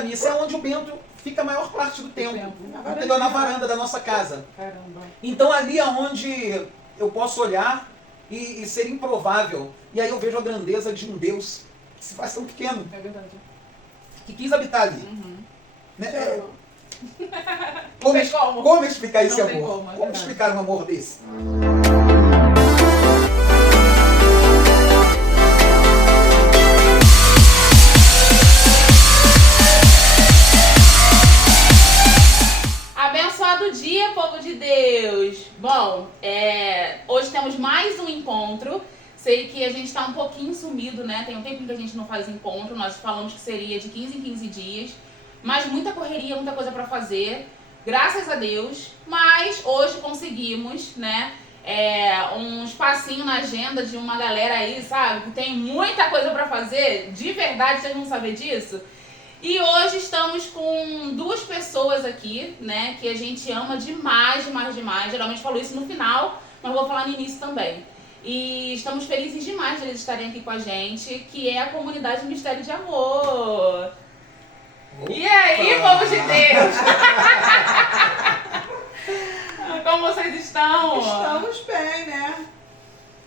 da missa é onde o Bento fica a maior parte do tempo. Entendeu? Na varanda da nossa casa. Caramba. Então ali é onde eu posso olhar e ser improvável. E aí eu vejo a grandeza de um Deus que se faz tão pequeno, É verdade. que quis habitar ali. Uhum. Né? Não tem como. Como explicar esse Não tem amor? como, é Como verdade. explicar um amor desse? Abençoado dia, povo de Deus! Bom, hoje temos mais um encontro. Sei que a gente está um pouquinho sumido, né? Tem um tempo que a gente não faz encontro. Nós falamos que seria de 15 em 15 dias. Mas muita correria, muita coisa para fazer. Graças a Deus. Mas hoje conseguimos, né? Um espacinho na agenda de uma galera aí, sabe? Que tem muita coisa para fazer. De verdade, vocês vão saber disso. E hoje estamos com duas pessoas aqui, né, que a gente ama demais, demais, demais. Geralmente falo isso no final, mas vou falar no início também. E estamos felizes demais de eles estarem aqui com a gente, que é a comunidade Mistério de Amor. Opa! E aí, povo de Deus? Como vocês estão? Estamos bem, né?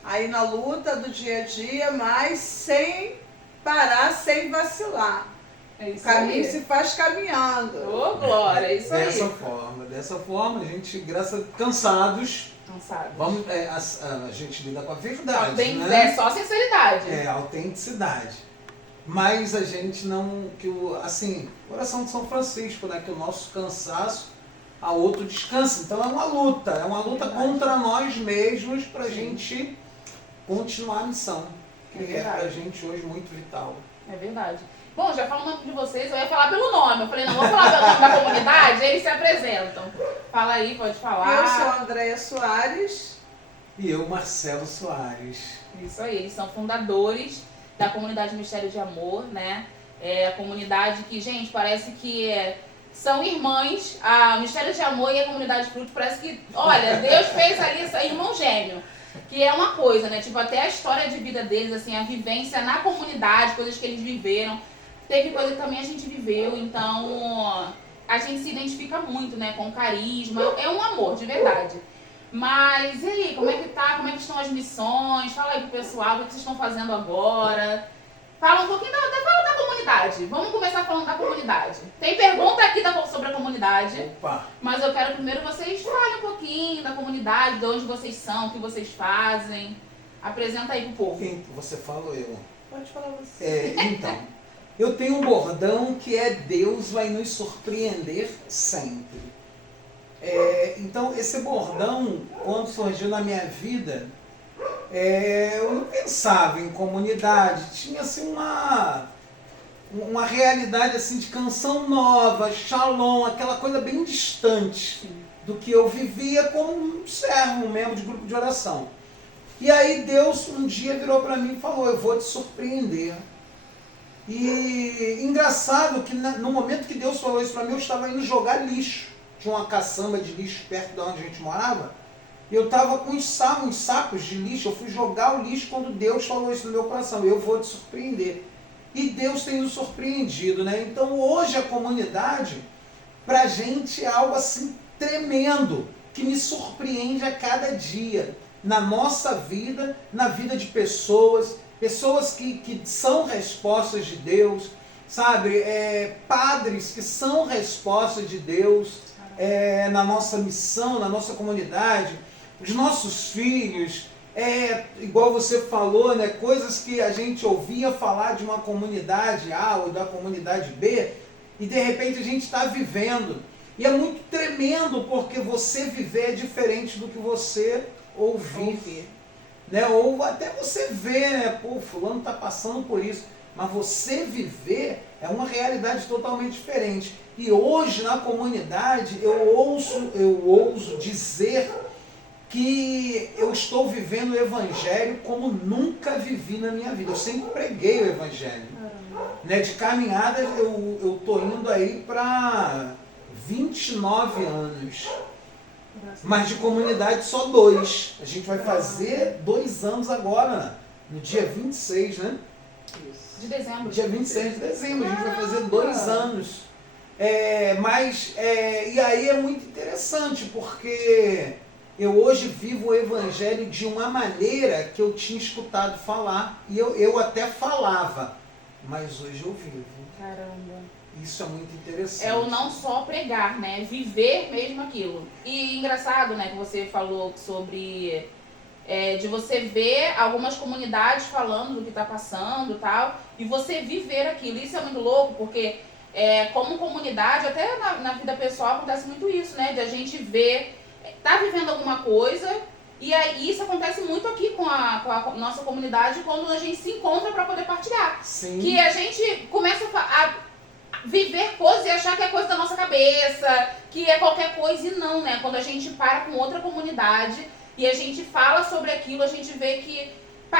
Aí na luta do dia a dia, mas sem parar, sem vacilar. É O isso caminho aí. se faz caminhando. Ô, Glória, é isso aí. Dessa forma, a gente, cansados, Cansado. vamos, a gente lida com a verdade, né? É só sinceridade. É, autenticidade. Mas a gente não, coração de São Francisco, né? Que o nosso cansaço, a outro descansa. Então é uma luta Verdade. contra nós mesmos pra gente continuar a missão. Que É é verdade. pra gente hoje muito vital. É verdade. Bom, já falo o nome de vocês, eu ia falar pelo nome. Eu falei, não, vou falar pelo nome da comunidade, eles se apresentam. Fala aí, pode falar. Eu sou a Andréia Soares. E eu, Marcelo Soares. Isso aí, eles são fundadores da comunidade Mistério de Amor, né? É a comunidade que, gente, parece que são irmãs. A Mistério de Amor e a comunidade Fruto parece que, olha, Deus fez ali esse irmão gêmeo. Que é uma coisa, né? Tipo, até a história de vida deles, assim, a vivência na comunidade, coisas que eles viveram. Teve coisa que também a gente viveu, então a gente se identifica muito, né? Com carisma. É um amor, de verdade. Mas e aí, como é que tá? Como é que estão as missões? Fala aí pro pessoal, o que vocês estão fazendo agora? Fala um pouquinho fala da comunidade. Vamos começar falando da comunidade. Tem pergunta aqui sobre a comunidade. Opa! Mas eu quero primeiro vocês falem um pouquinho da comunidade, de onde vocês são, o que vocês fazem. Apresenta aí pro povo. Quem você fala ou eu? Pode falar você. Então, eu tenho um bordão que é Deus vai nos surpreender sempre. Então, esse bordão, quando surgiu na minha vida, eu não pensava em comunidade, tinha assim uma realidade assim de canção nova, shalom, aquela coisa bem distante do que eu vivia como um servo, um membro de grupo de oração. E aí Deus um dia virou para mim e falou, eu vou te surpreender. E engraçado que no momento que Deus falou isso para mim, eu estava indo jogar lixo. Tinha uma caçamba de lixo perto de onde a gente morava. E eu estava com uns sacos de lixo. Eu fui jogar o lixo quando Deus falou isso no meu coração. Eu vou te surpreender. E Deus tem nos surpreendido, né? Então hoje a comunidade, pra gente é algo assim tremendo, que me surpreende a cada dia. Na nossa vida, na vida de pessoas que são respostas de Deus, sabe? Padres que são respostas de Deus na nossa missão, na nossa comunidade, os nossos filhos, igual você falou, né? Coisas que a gente ouvia falar de uma comunidade A ou da comunidade B, e de repente a gente está vivendo. E é muito tremendo, porque você viver é diferente do que você ouvir. Né? Ou até você ver, né? Pô, fulano está passando por isso. Mas você viver é uma realidade totalmente diferente. E hoje na comunidade eu ouso dizer que eu estou vivendo o Evangelho como nunca vivi na minha vida. Eu sempre preguei o Evangelho. Né? De caminhada eu estou indo aí para 29 anos. Mas de comunidade só 2. A gente vai fazer 2 anos agora, no dia 26, né? Isso. De dezembro. Dia 26 de dezembro, a gente vai fazer Caramba! 2 anos. E aí é muito interessante, porque eu hoje vivo o evangelho de uma maneira que eu tinha escutado falar, e eu até falava, mas hoje eu vivo. Caramba. Isso é muito interessante. É o não só pregar, né? Viver mesmo aquilo. E engraçado, né, que você falou sobre de você ver algumas comunidades falando do que está passando e tal, e você viver aquilo. Isso é muito louco, porque como comunidade, até na vida pessoal acontece muito isso, né? De a gente ver, tá vivendo alguma coisa, e aí isso acontece muito aqui com a nossa comunidade quando a gente se encontra para poder partilhar. Sim. Que a gente começa a viver coisas e achar que é coisa da nossa cabeça, que é qualquer coisa, e não, né? Quando a gente para com outra comunidade e a gente fala sobre aquilo, a gente vê que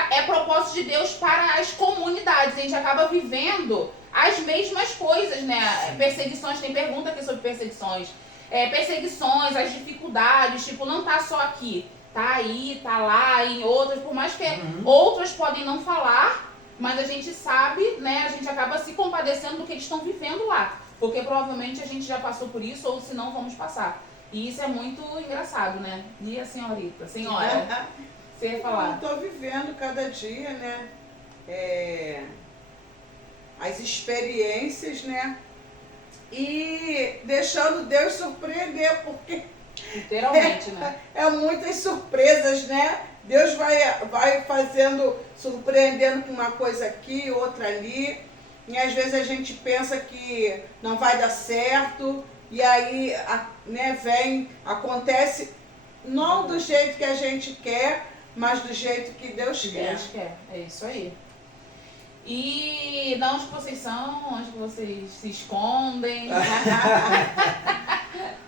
é propósito de Deus para as comunidades. A gente acaba vivendo as mesmas coisas, né? Sim. Perseguições, tem pergunta aqui sobre perseguições. Perseguições, as dificuldades, tipo, não tá só aqui, tá aí, tá lá, em outras, por mais que outras podem não falar, mas a gente sabe, né? A gente acaba se compadecendo do que eles estão vivendo lá, porque provavelmente a gente já passou por isso, ou se não, vamos passar. E isso é muito engraçado, né? E a senhora, você ia falar? Eu estou vivendo cada dia, né? As experiências, né? E deixando Deus surpreender, porque Literalmente, né? muitas surpresas, né? Deus vai surpreendendo com uma coisa aqui, outra ali. E às vezes a gente pensa que não vai dar certo. E aí, né, acontece não do jeito que a gente quer, mas do jeito que Deus quer. Deus quer, é isso aí. E de onde que vocês são? Onde que vocês se escondem?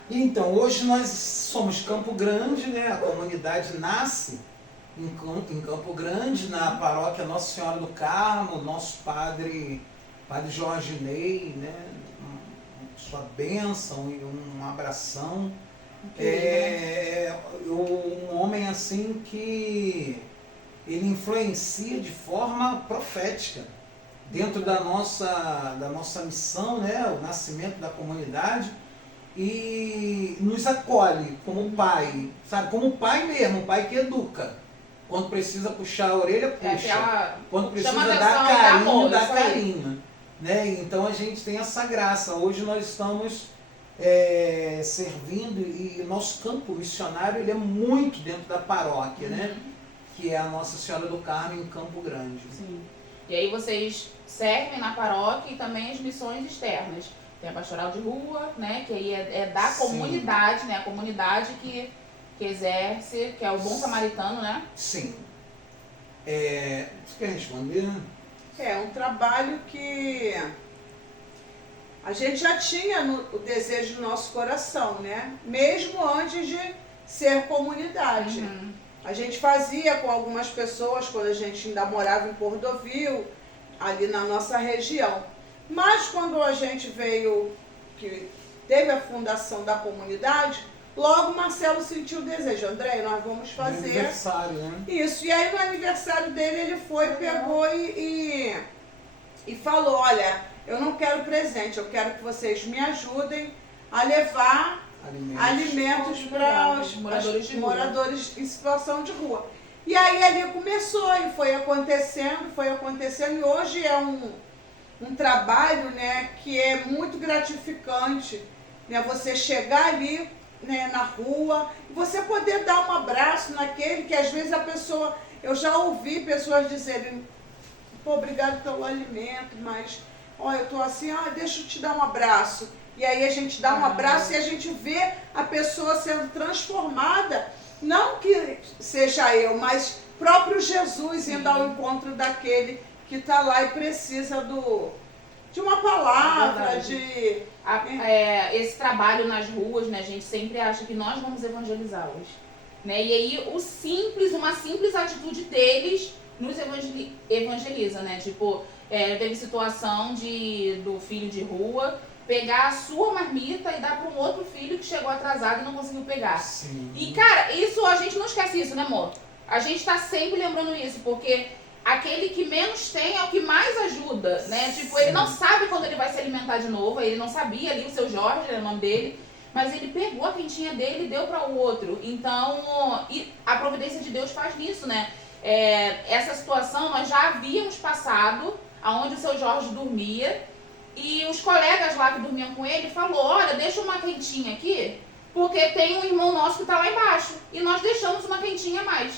Então, hoje nós somos Campo Grande, né? A comunidade nasce em Campo Grande, na paróquia Nossa Senhora do Carmo, nosso padre Jorge Ney, né? Sua bênção e um abração. Um homem assim que ele influencia de forma profética dentro da nossa missão, né? O nascimento da comunidade, e nos acolhe como pai, sabe? Como pai mesmo, um pai que educa. Quando precisa puxar a orelha, puxa. Quando precisa dar carinho, dá carinho. Né? Então a gente tem essa graça. Hoje nós estamos servindo, e o nosso campo missionário ele é muito dentro da paróquia, né? Que é a Nossa Senhora do Carmo em Campo Grande. Sim. E aí vocês servem na paróquia e também as missões externas. Tem a pastoral de rua, né? Que aí é da comunidade, né? A comunidade que exerce, que é o bom samaritano, né? Sim. Você quer responder? É um trabalho que a gente já tinha o desejo no nosso coração, né? Mesmo antes de ser comunidade. A gente fazia com algumas pessoas quando a gente ainda morava em Cordovil, ali na nossa região. Mas quando a gente que teve a fundação da comunidade, logo o Marcelo sentiu o desejo. André, nós vamos fazer... No aniversário, né? Isso. E aí no aniversário dele ele pegou e falou, olha, eu não quero presente, eu quero que vocês me ajudem a levar alimentos para os moradores em situação de rua. E aí ali começou e foi acontecendo, e hoje é um trabalho, né, que é muito gratificante, né, você chegar ali, né, na rua, e você poder dar um abraço naquele que às vezes a pessoa, eu já ouvi pessoas dizerem, pô, obrigado pelo alimento, mas olha, eu tô assim, deixa eu te dar um abraço. E aí a gente dá um abraço e a gente vê a pessoa sendo transformada, não que seja eu, mas próprio Jesus indo ao encontro daquele que está lá e precisa de uma palavra, esse trabalho nas ruas, né, a gente sempre acha que nós vamos evangelizá-los. Né? E aí uma simples atitude deles nos evangeliza, né? Tipo, teve situação do filho de rua pegar a sua marmita e dar para um outro filho que chegou atrasado e não conseguiu pegar. Sim. E, cara, isso a gente não esquece isso, né, amor? A gente tá sempre lembrando isso, porque aquele que menos tem é o que mais ajuda, né? Tipo, ele não sabe quando ele vai se alimentar de novo, ele não sabia ali, o seu Jorge era o nome dele, mas ele pegou a quentinha dele e deu para o outro. Então, e a providência de Deus faz nisso, né? Essa situação nós já havíamos passado, aonde o seu Jorge dormia, e os colegas lá que dormiam com ele falou, olha, deixa uma quentinha aqui, porque tem um irmão nosso que está lá embaixo, e nós deixamos uma quentinha a mais.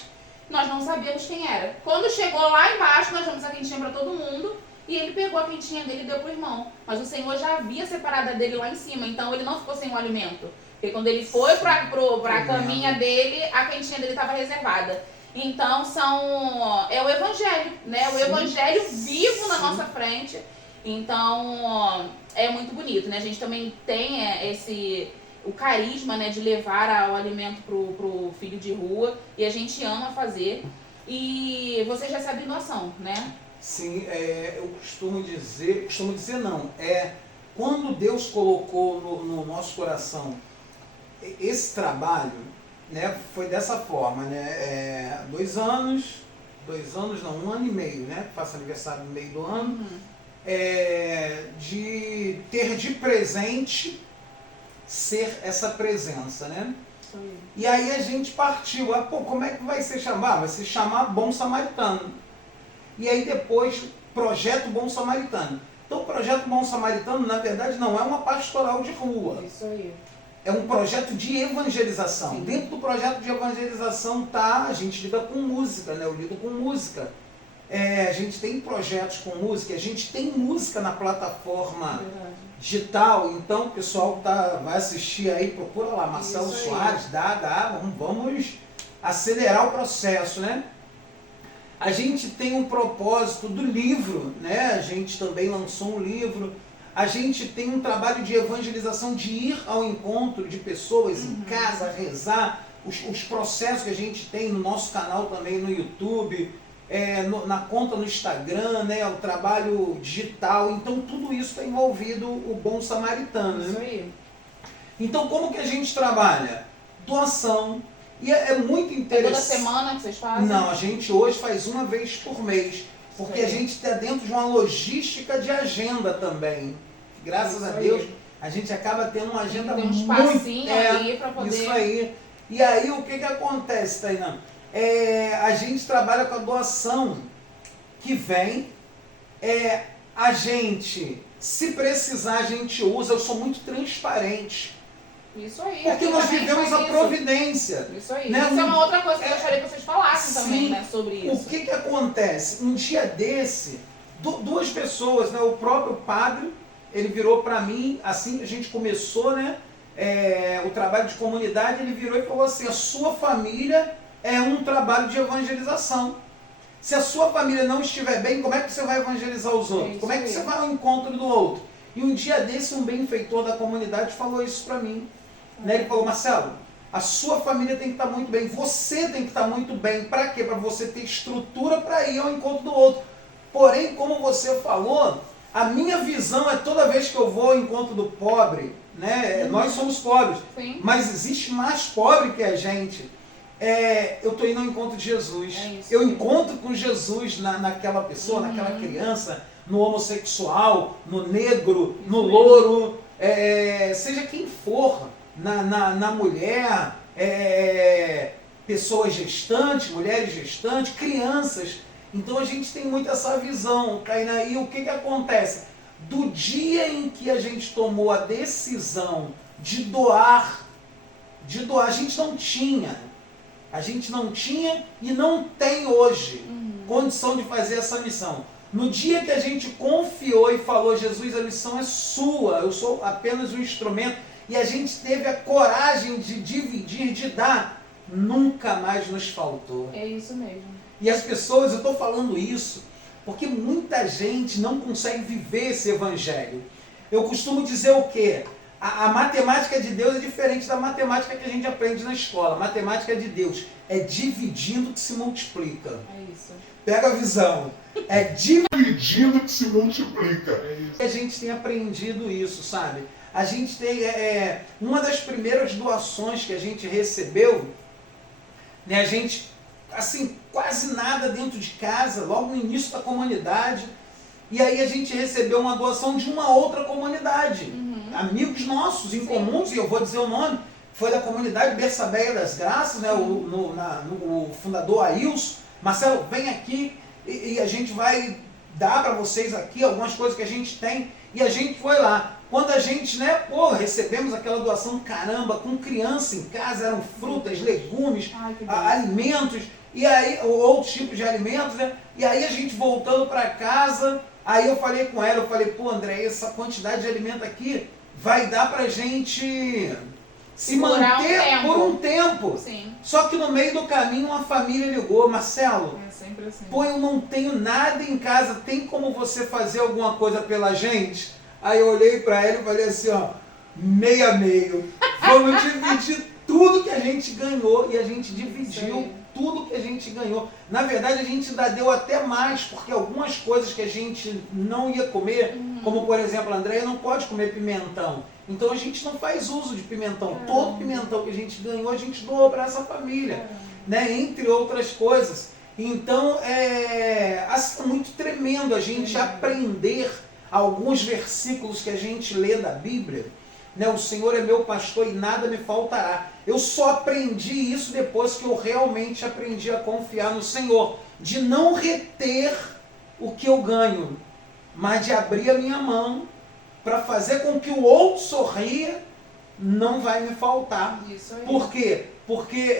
Nós não sabíamos quem era. Quando chegou lá embaixo, nós damos a quentinha para todo mundo, e ele pegou a quentinha dele e deu pro irmão. Mas o Senhor já havia separado a dele lá em cima, então ele não ficou sem o alimento. Porque quando ele foi para a caminha dele, a quentinha dele estava reservada. Então é o Evangelho, né? O Evangelho vivo na nossa frente. Então é muito bonito, né? A gente também tem o carisma, né, de levar o alimento pro filho de rua, e a gente ama fazer. E você já sabe doação, né? Sim, eu costumo dizer não, quando Deus colocou no nosso coração esse trabalho, né, foi dessa forma, né, 2 anos não, 1 ano e meio, né, faço aniversário no meio do ano, de ter de presente ser essa presença, né? Sim. E aí a gente partiu, como é que vai ser chamado? Vai se chamar Bom Samaritano. E aí depois, Projeto Bom Samaritano. Então o Projeto Bom Samaritano, na verdade, não é uma pastoral de rua. Isso aí. É um projeto de evangelização. Sim. Dentro do projeto de evangelização a gente lida com música, né? Eu lido com música. A gente tem projetos com música, a gente tem música na plataforma digital, então o pessoal vai assistir aí, procura lá, Marcelo Soares, vamos acelerar o processo, né? A gente tem um propósito do livro, né? A gente também lançou um livro, a gente tem um trabalho de evangelização, de ir ao encontro de pessoas em casa, rezar, os processos que a gente tem no nosso canal também no YouTube, na conta no Instagram, né, o trabalho digital, então tudo isso está envolvido o Bom Samaritano. Isso né? aí. Então como que a gente trabalha? Doação, e é muito interessante. Toda semana que vocês fazem? Não, a gente hoje faz uma vez por mês, porque a gente está dentro de uma logística de agenda também. Graças a Deus, a gente acaba tendo uma agenda tem um muito... espacinho ali para poder... Isso aí. E aí o que acontece, Tainã? A gente trabalha com a doação que vem, a gente, se precisar, a gente usa, eu sou muito transparente. Isso aí. Porque nós vivemos a providência. Isso aí. Né? Isso é uma outra coisa que eu gostaria que vocês falassem também, Sim. né, sobre isso. O que acontece? Um dia desse, 2 pessoas, né, o próprio padre, ele virou para mim, assim que a gente começou, né, o trabalho de comunidade, ele virou e falou assim, a sua família é um trabalho de evangelização. Se a sua família não estiver bem, como é que você vai evangelizar os outros? Como é que você vai ao encontro do outro? E um dia desse, um benfeitor da comunidade falou isso para mim. Né? Ele falou, Marcelo, a sua família tem que estar muito bem, você tem que estar muito bem. Para quê? Para você ter estrutura para ir ao encontro do outro. Porém, como você falou, a minha visão é toda vez que eu vou ao encontro do pobre, né? Nós somos pobres, Sim. mas existe mais pobre que a gente. Eu estou indo ao encontro de Jesus. Eu encontro com Jesus naquela pessoa, naquela criança, no homossexual, no negro, no louro, seja quem for, na mulher, pessoas gestantes, mulheres gestantes, crianças. Então a gente tem muito essa visão, Tainá. E o que acontece? Do dia em que a gente tomou a decisão de doar, a gente não tinha e não tem hoje condição de fazer essa missão. No dia que a gente confiou e falou, Jesus, a missão é sua, eu sou apenas um instrumento, e a gente teve a coragem de dividir, de dar, nunca mais nos faltou. É isso mesmo. E as pessoas, eu estou falando isso, porque muita gente não consegue viver esse evangelho. Eu costumo dizer o quê? A matemática de Deus é diferente da matemática que a gente aprende na escola. A matemática de Deus é dividindo que se multiplica. É isso. Pega a visão. É dividindo que se multiplica. É isso. A gente tem aprendido isso, sabe? A gente tem... uma das primeiras doações que a gente recebeu, né, a gente assim, quase nada dentro de casa, logo no início da comunidade. E aí a gente recebeu uma doação de uma outra comunidade. Amigos nossos em comuns, e eu vou dizer o nome, foi da comunidade Berçabeia das Graças, né? O fundador Ailson. Marcelo, vem aqui e a gente vai dar para vocês aqui algumas coisas que a gente tem. E a gente foi lá. Quando a gente, né, recebemos aquela doação, caramba, com criança em casa, eram frutas, legumes, alimentos, e aí, outros tipos de alimentos, né? E aí a gente voltando para casa, aí eu falei com ela, pô, André, essa quantidade de alimento aqui vai dar pra gente se manter por um tempo. Sim. Só que no meio do caminho uma família ligou, Marcelo, é sempre assim. Pô, eu não tenho nada em casa, tem como você fazer alguma coisa pela gente? Aí eu olhei pra ela e falei assim, ó, meio a meio. Vamos dividir tudo que a gente ganhou, e a gente dividiu tudo que a gente ganhou. Na verdade, a gente ainda deu até mais, porque algumas coisas que a gente não ia comer, como por exemplo, a Andréia não pode comer pimentão. Então a gente não faz uso de pimentão. Todo pimentão que a gente ganhou, a gente doou para essa família, né? Entre outras coisas. Então assim, é muito tremendo a gente aprender alguns versículos que a gente lê da Bíblia. Né? O Senhor é meu pastor e nada me faltará. Eu só aprendi isso depois que eu realmente aprendi a confiar no Senhor. De não reter o que eu ganho, mas de abrir a minha mão para fazer com que o outro sorria, não vai me faltar. Isso aí. Por quê? Porque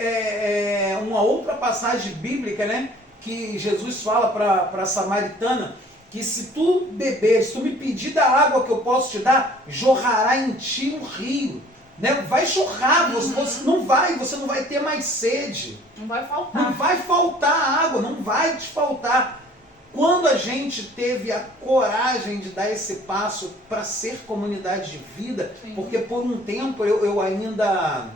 uma outra passagem bíblica, né, que Jesus fala para a samaritana, que se tu beber, se tu me pedir da água que eu posso te dar, jorrará em ti um rio. Né? Vai jorrar, você não vai ter mais sede. Não vai faltar. Não vai faltar água, não vai te faltar. Quando a gente teve a coragem de dar esse passo para ser comunidade de vida, porque por um tempo eu ainda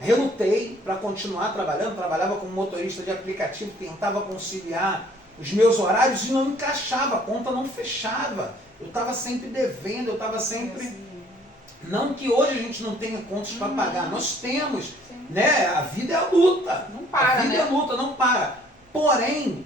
relutei para continuar trabalhando, trabalhava como motorista de aplicativo, tentava conciliar os meus horários e não encaixava, a conta não fechava. Eu estava sempre devendo, eu estava sempre... Não que hoje a gente não tenha contas para pagar, nós temos, né? A vida é a luta. Não para, a vida né? é a luta, não para. Porém,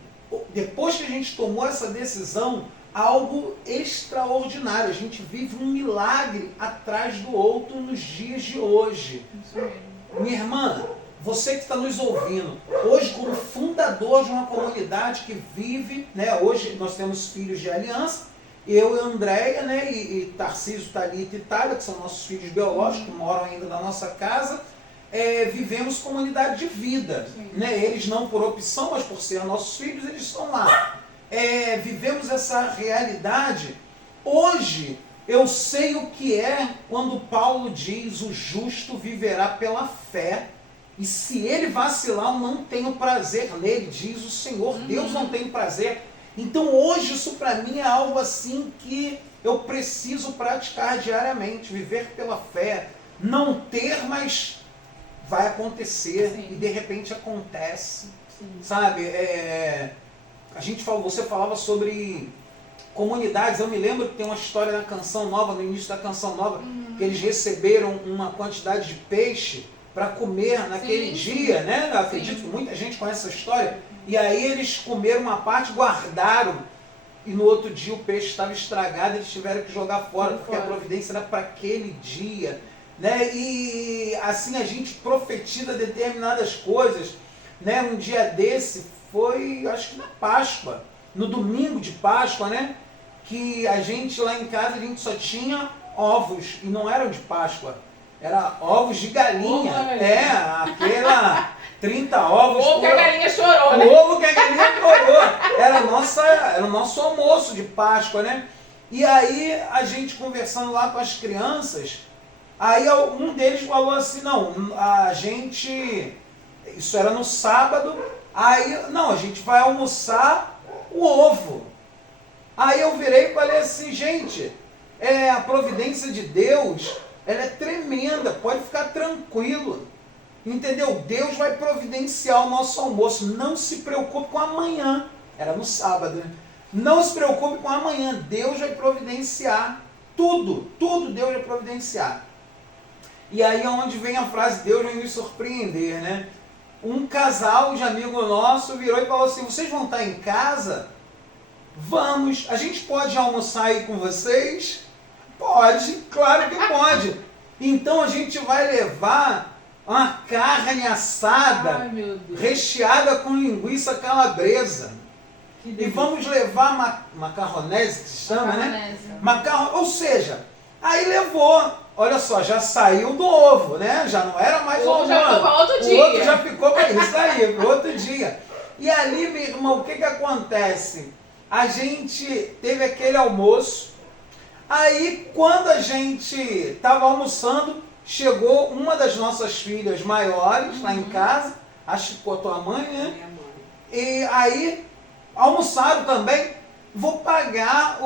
depois que a gente tomou essa decisão, algo extraordinário. A gente vive um milagre atrás do outro nos dias de hoje. Isso mesmo. Minha irmã, você que está nos ouvindo, hoje como fundador de uma comunidade que vive, né? Hoje nós temos filhos de aliança, eu e a Andréia, né? E Tarcísio, Thalita e Thalia, que são nossos filhos biológicos, que moram ainda na nossa casa, vivemos comunidade de vida. Né? Eles não por opção, mas por ser nossos filhos, eles estão lá. Vivemos essa realidade. Hoje, eu sei o que é quando Paulo diz: o justo viverá pela fé, e se ele vacilar, eu não tenho prazer nele, diz o Senhor. Deus não tem prazer. Então hoje isso para mim é algo assim que eu preciso praticar diariamente, viver pela fé, não ter, mas vai acontecer. E de repente acontece. Sabe? Você falava sobre comunidades. Eu me lembro que tem uma história na Canção Nova, no início da Canção Nova, que eles receberam uma quantidade de peixe para comer naquele dia, né? Eu acredito que muita gente conhece essa história. E aí eles comeram uma parte, guardaram, e no outro dia o peixe estava estragado, eles tiveram que jogar fora, porque a providência era para aquele dia. Né? E assim a gente profetiza determinadas coisas. Né? Um dia desse foi, acho que na Páscoa, no domingo de Páscoa, né? Que a gente lá em casa, a gente só tinha ovos, e não eram de Páscoa. Era ovos de galinha. Aquela 30 ovos. O ovo que a galinha chorou, né? O ovo que a galinha chorou. Era o nosso almoço de Páscoa, né? E aí, a gente conversando lá com as crianças, aí um deles falou assim, não, a gente... Isso era no sábado. Aí, não, a gente vai almoçar o ovo. Aí eu virei e falei assim, gente, a providência de Deus... ela é tremenda, pode ficar tranquilo, entendeu? Deus vai providenciar o nosso almoço, não se preocupe com amanhã, era no sábado, né? Não se preocupe com amanhã, Deus vai providenciar tudo Deus vai providenciar. E aí é onde vem a frase, Deus vai nos surpreender, né? um casal de amigo nosso virou e falou assim, vocês vão estar em casa? Vamos, a gente pode almoçar aí com vocês? Pode, claro que pode. Então a gente vai levar uma carne assada, Ai, meu Deus. recheada com linguiça calabresa. E vamos levar macarronese, que se chama, né? Ou seja, aí levou. Olha só, já saiu do ovo, né? Já não era mais o ovo. Já ficou para outro dia. O outro já ficou para isso aí, para outro dia. E ali, meu irmão, o que acontece? A gente teve aquele almoço. Aí, quando a gente estava almoçando, chegou uma das nossas filhas maiores lá em casa, acho que com a tua mãe, né? Minha mãe. E aí, almoçaram também. Vou pagar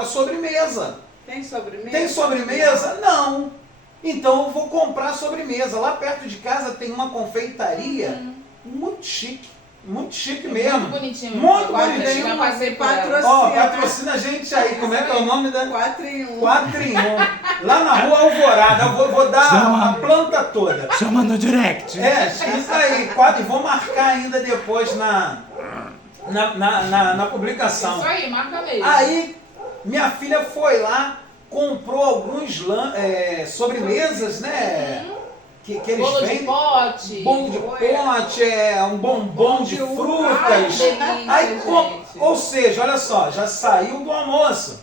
a sobremesa. Tem sobremesa? Tem sobremesa? Não. Então eu vou comprar sobremesa. Lá perto de casa tem uma confeitaria muito chique. Muito chique mesmo. Muito bonitinho. Muito bonitinho. bonitinho. Já passei por ela. Ó, patrocina a gente aí. Como é que é o nome da? 4 em 1. 4 em 1. Lá na Rua Alvorada. Eu vou dar a planta toda. Chama no direct. É, isso aí. 4, e vou marcar ainda depois na publicação. Isso aí, marca mesmo. Aí, minha filha foi lá, comprou alguns sobremesas, né? Que eles Bolo de vendem. pote. Bolo de pote, um bombom de frutas. Ai, que delícia, Aí, gente. ou seja, olha só, já saiu do almoço.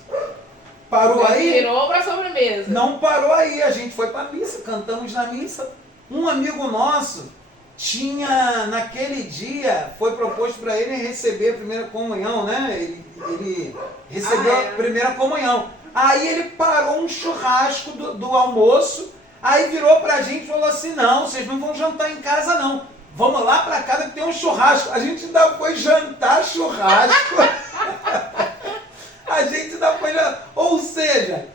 Parou aí? Virou pra sobremesa. Não parou aí, a gente foi pra missa, cantamos na missa. Um amigo nosso tinha, naquele dia, foi proposto para ele receber a primeira comunhão, né? Ele recebeu a primeira comunhão. Aí ele parou um churrasco do almoço, aí virou pra gente e falou assim, não, vocês não vão jantar em casa não. Vamos lá pra casa que tem um churrasco. A gente ainda foi jantar churrasco. A gente ainda foi jantar. Ou seja,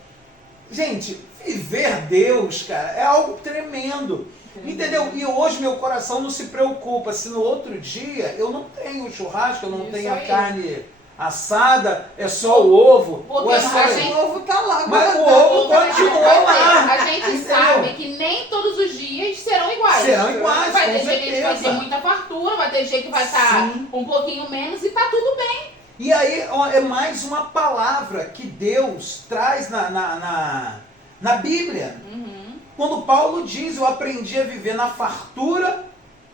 gente, viver Deus, cara, é algo tremendo. Entendeu? E hoje meu coração não se preocupa se no outro dia eu não tenho churrasco, eu não tenho a carne assada, é só o ovo. Porque ou é só O ovo tá lá. Mas o guardado. ovo continua lá. A gente Entendeu? sabe que nem todos os dias serão iguais. Serão iguais, Vai com ter dia que a gente vai ter certeza. muita fartura, vai ter dia que vai estar Sim. um pouquinho menos e tá tudo bem. E aí ó, é mais uma palavra que Deus traz na Bíblia. Quando Paulo diz, eu aprendi a viver na fartura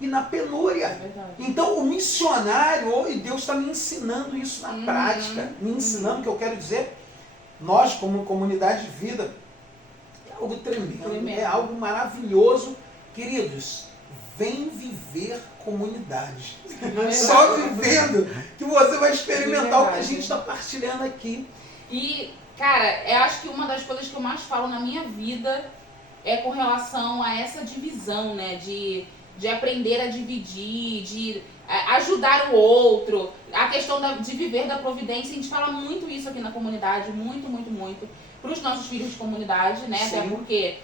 e na penúria. verdade. Então o missionário, e Deus está me ensinando isso na prática, me ensinando, que eu quero dizer, nós como comunidade de vida, é algo tremendo, é algo maravilhoso. Queridos, vem viver comunidade. Só vivendo que você vai experimentar o que a gente está partilhando aqui. E, cara, eu acho que uma das coisas que eu mais falo na minha vida é com relação a essa divisão, né? De aprender a dividir, de ajudar o outro. A questão de viver da providência, a gente fala muito isso aqui na comunidade, muito, muito, muito. Para os nossos filhos de comunidade, né? Sim. Até porque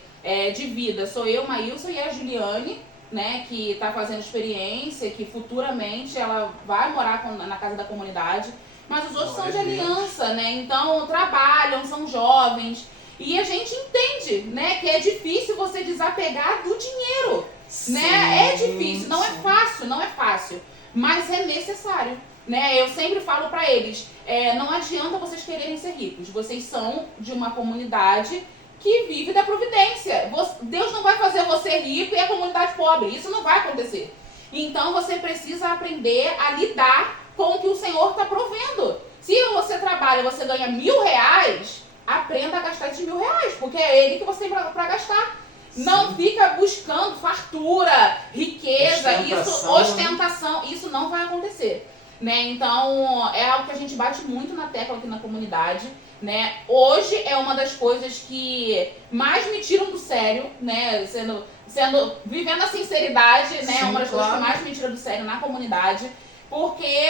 de vida sou eu, Maílson, e a Juliane, né? Que está fazendo experiência, que futuramente ela vai morar na casa da comunidade. Mas os outros são de aliança, né? Então trabalham, são jovens. E a gente entende, né, que é difícil você desapegar do dinheiro, né? É difícil, não é fácil, mas é necessário, né? Eu sempre falo pra eles, não adianta vocês quererem ser ricos, vocês são de uma comunidade que vive da providência. Deus não vai fazer você rico e a comunidade pobre, isso não vai acontecer. Então você precisa aprender a lidar com o que o Senhor está provendo. Se você trabalha, você ganha R$1.000, aprenda a gastar esses R$1.000, porque é ele que você tem para gastar. Sim. Não fica buscando fartura, riqueza, ostentação, isso não vai acontecer. Né? Então, é algo que a gente bate muito na tecla aqui na comunidade. Né? Hoje é uma das coisas que mais me tiram do sério, né? Vivendo a sinceridade, né? Sim, uma das coisas que mais me tira do sério na comunidade, porque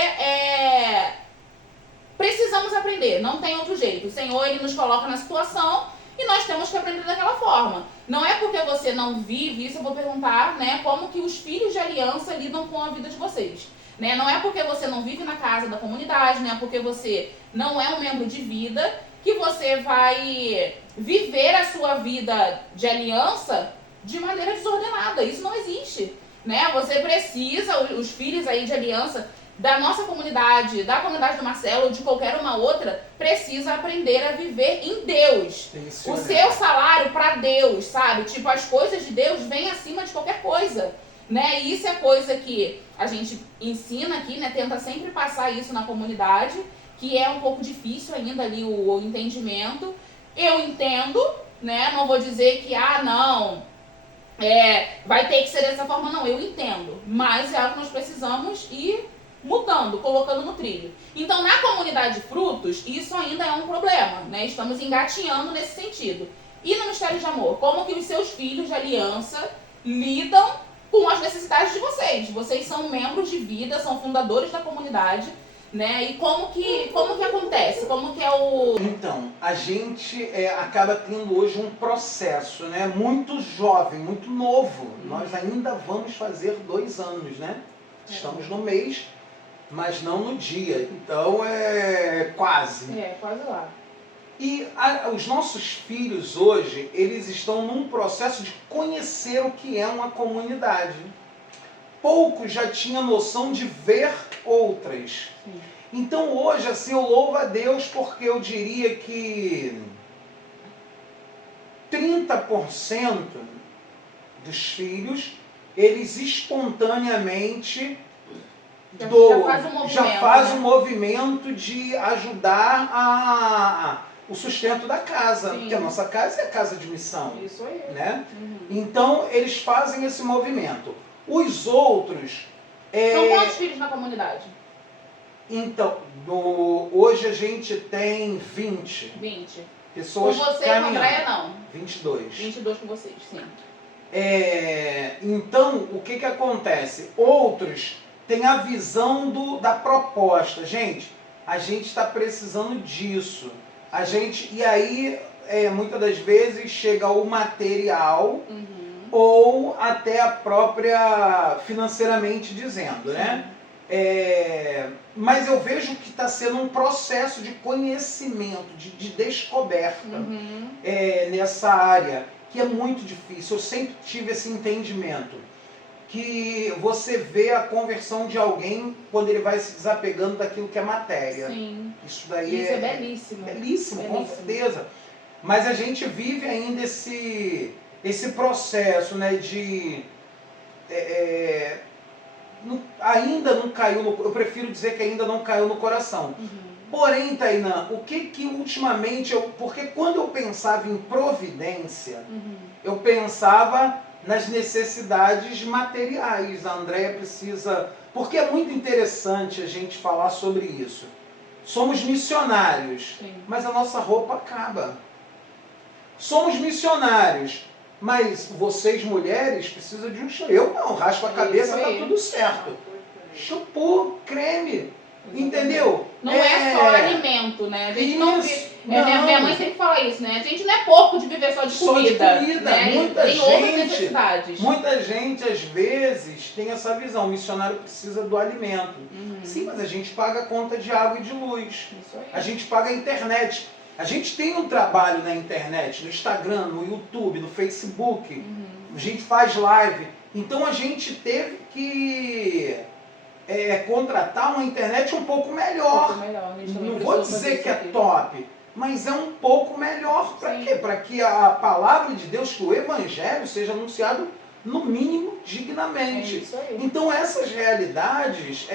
precisamos aprender, não tem outro jeito. O Senhor, Ele nos coloca na situação e nós temos que aprender daquela forma. Não é porque você não vive isso, eu vou perguntar, né, como que os filhos de aliança lidam com a vida de vocês. Né? Não é porque você não vive na casa da comunidade, não é porque você não é um membro de vida, que você vai viver a sua vida de aliança de maneira desordenada. Isso não existe. né? Você precisa, os filhos aí de aliança da nossa comunidade, da comunidade do Marcelo ou de qualquer uma outra, precisa aprender a viver em Deus. O seu salário para Deus, sabe? Tipo, as coisas de Deus vêm acima de qualquer coisa, né? E isso é coisa que a gente ensina aqui, né? Tenta sempre passar isso na comunidade, que é um pouco difícil ainda ali o entendimento. Eu entendo, né? Não vou dizer que, não, vai ter que ser dessa forma, não. Eu entendo, mas é algo que nós precisamos ir mudando, colocando no trilho. Então, na comunidade de frutos, isso ainda é um problema, né? Estamos engatinhando nesse sentido. E no mistério de amor, como que os seus filhos de aliança lidam com as necessidades de vocês? Vocês são membros de vida, são fundadores da comunidade, né? E como que acontece? Como que é o... Então, a gente acaba tendo hoje um processo, né? Muito jovem, muito novo. Nós ainda vamos fazer 2 anos, né? Estamos no mês, mas não no dia. Então, quase. Quase lá. E os nossos filhos hoje, eles estão num processo de conhecer o que é uma comunidade. Poucos já tinham noção de ver outras. Sim. Então hoje, assim, eu louvo a Deus porque eu diria que 30% dos filhos, eles espontaneamente já faz um movimento de ajudar o sustento da casa. Sim. Porque a nossa casa é a casa de missão. Isso aí. Né? Então, eles fazem esse movimento. Os outros... São quantos filhos na comunidade? Então, hoje a gente tem 20. 20. Pessoas com você e com a Andréia, não? 22. 22 com vocês, sim. Então, o que acontece? Outros têm a visão da proposta. Gente, a gente está precisando disso. E aí, muitas das vezes, chega o material ou até a própria financeiramente dizendo, né? Mas eu vejo que está sendo um processo de conhecimento, de descoberta nessa área, que é muito difícil. Eu sempre tive esse entendimento, que você vê a conversão de alguém quando ele vai se desapegando daquilo que é matéria. Sim. Isso daí é belíssimo. Belíssimo, com certeza. Mas a gente vive ainda esse processo, né, ainda não caiu eu prefiro dizer que ainda não caiu no coração. Porém, Tainã, o que ultimamente porque quando eu pensava em providência, eu pensava nas necessidades materiais. A Andréia precisa... Porque é muito interessante a gente falar sobre isso. Somos missionários, mas a nossa roupa acaba. Somos missionários, mas vocês, mulheres, precisam de um shampoo. Eu não, raspo a cabeça, tá tudo certo. Shampoo, creme, entendeu? Não é só alimento, né? A gente não vê. Minha mãe sempre fala isso, né? A gente não é pouco de viver só de comida. Né? Tem outras necessidades. Muita gente, às vezes, tem essa visão. O missionário precisa do alimento. Sim, mas a gente paga a conta de água e de luz. A gente paga a internet. A gente tem um trabalho na internet, no Instagram, no YouTube, no Facebook. A gente faz live. Então a gente teve que contratar uma internet um pouco melhor. Não vou dizer que é top, mas é um pouco melhor. Para quê? Para que a palavra de Deus, que o Evangelho seja anunciado no mínimo dignamente. Então essas realidades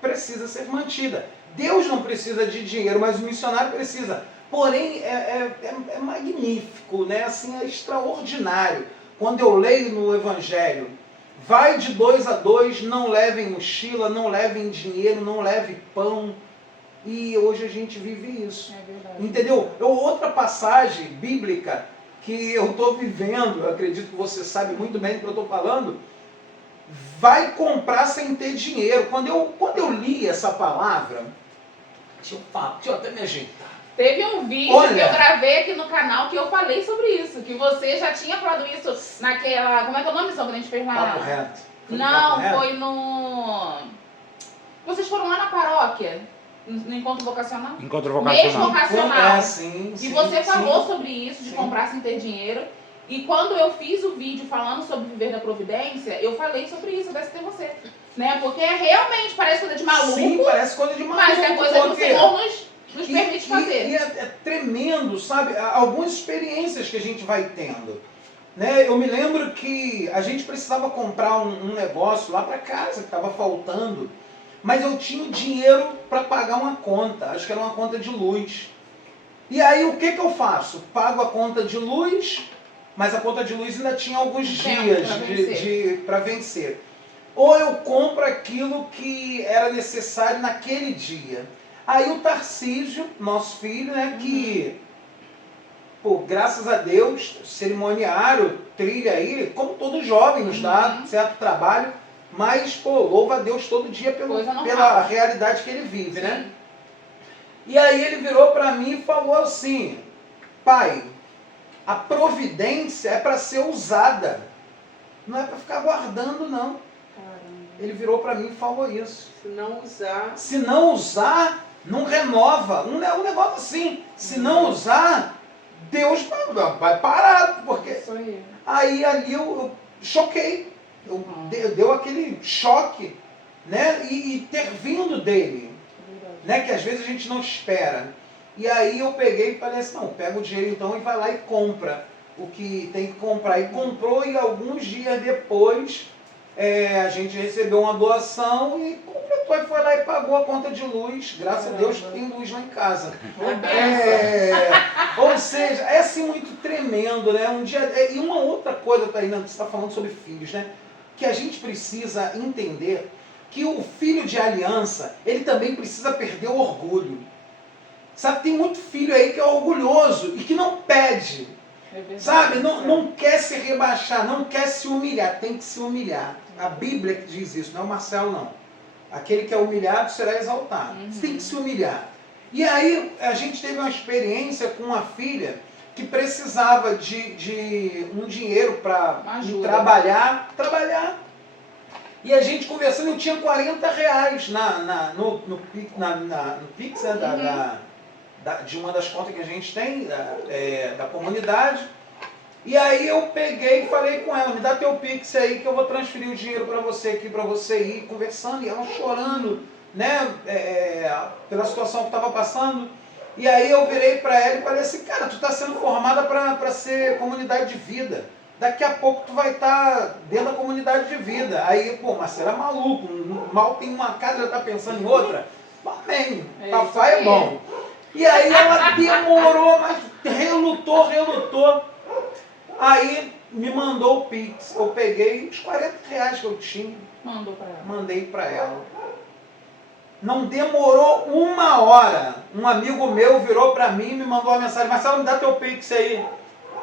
precisam ser mantidas. Deus não precisa de dinheiro, mas o missionário precisa. Porém, é magnífico, né? Assim, é extraordinário. Quando eu leio no Evangelho, vai de 2 a 2, não levem mochila, não levem dinheiro, não levem pão. E hoje a gente vive isso. É verdade. Entendeu? Outra passagem bíblica que eu estou vivendo, eu acredito que você sabe muito bem do que eu estou falando, vai comprar sem ter dinheiro. Quando eu li essa palavra, deixa eu até me ajeitar. Teve um vídeo que eu gravei aqui no canal que eu falei sobre isso, que você já tinha falado isso naquela... Como é que é o nome, que a gente fez lá? Papo Reto. Foi no... Vocês foram lá na paróquia, no Encontro Vocacional? Encontro Vocacional. Mês vocacional. Sim, e você falou sobre isso, de comprar sem ter dinheiro. E quando eu fiz o vídeo falando sobre viver da providência, eu falei sobre isso, deve ter você. Né? Porque realmente parece coisa de maluco. Sim, parece coisa de maluco. Mas é coisa que o Senhor nos permite fazer. E é tremendo, sabe? Algumas experiências que a gente vai tendo. Né? Eu me lembro que a gente precisava comprar um negócio lá para casa que estava faltando, mas eu tinha dinheiro para pagar uma conta, acho que era uma conta de luz. E aí o que eu faço? Pago a conta de luz, mas a conta de luz ainda tinha alguns dias para vencer. Ou eu compro aquilo que era necessário naquele dia. Aí o Tarcísio, nosso filho, né, que, pô, graças a Deus, cerimoniário, trilha aí, como todo jovem, nos dá certo trabalho, mas, pô, louva a Deus todo dia pela realidade que ele vive, né? E aí ele virou para mim e falou assim, pai, a providência é para ser usada, não é para ficar guardando, não. Ele virou para mim e falou isso. Se não usar, não renova. Um negócio assim. Se não usar, Deus vai parar. Porque... Aí ali eu choquei. Deu aquele choque, né? E ter vindo dele. Né? Que às vezes a gente não espera. E aí eu peguei e falei assim, não, pega o dinheiro então e vai lá e compra o que tem que comprar. E comprou e alguns dias depois... a gente recebeu uma doação e completou, e foi lá e pagou a conta de luz. Graças a Deus tem luz lá em casa. Ou seja, é assim muito tremendo, né? E uma outra coisa, Taina, você está falando sobre filhos, né? Que a gente precisa entender que o filho de aliança, ele também precisa perder o orgulho. Sabe, tem muito filho aí que é orgulhoso e que não pede. Sabe, não quer se rebaixar, não quer se humilhar, tem que se humilhar. A Bíblia que diz isso, não é o Marcelo não. Aquele que é humilhado será exaltado. Você tem que se humilhar. E aí a gente teve uma experiência com uma filha que precisava de um dinheiro para trabalhar. E a gente conversando, eu tinha R$40 no Pix, de uma das contas que a gente tem, da comunidade. E aí eu peguei e falei com ela, me dá teu Pix aí que eu vou transferir o dinheiro para você aqui, para você ir conversando. E ela chorando, né, pela situação que estava passando. E aí eu virei para ela e falei assim, cara, tu está sendo formada para ser comunidade de vida. Daqui a pouco tu vai estar dentro da comunidade de vida. Aí, pô, mas será maluco, mal tem uma casa, já está pensando em outra. Amém, papai é bom. E aí ela demorou, mas relutou. Aí me mandou o Pix. Eu peguei os R$40 que eu tinha. Mandei para ela. Não demorou uma hora. Um amigo meu virou para mim e me mandou uma mensagem. Marcelo, me dá teu Pix aí,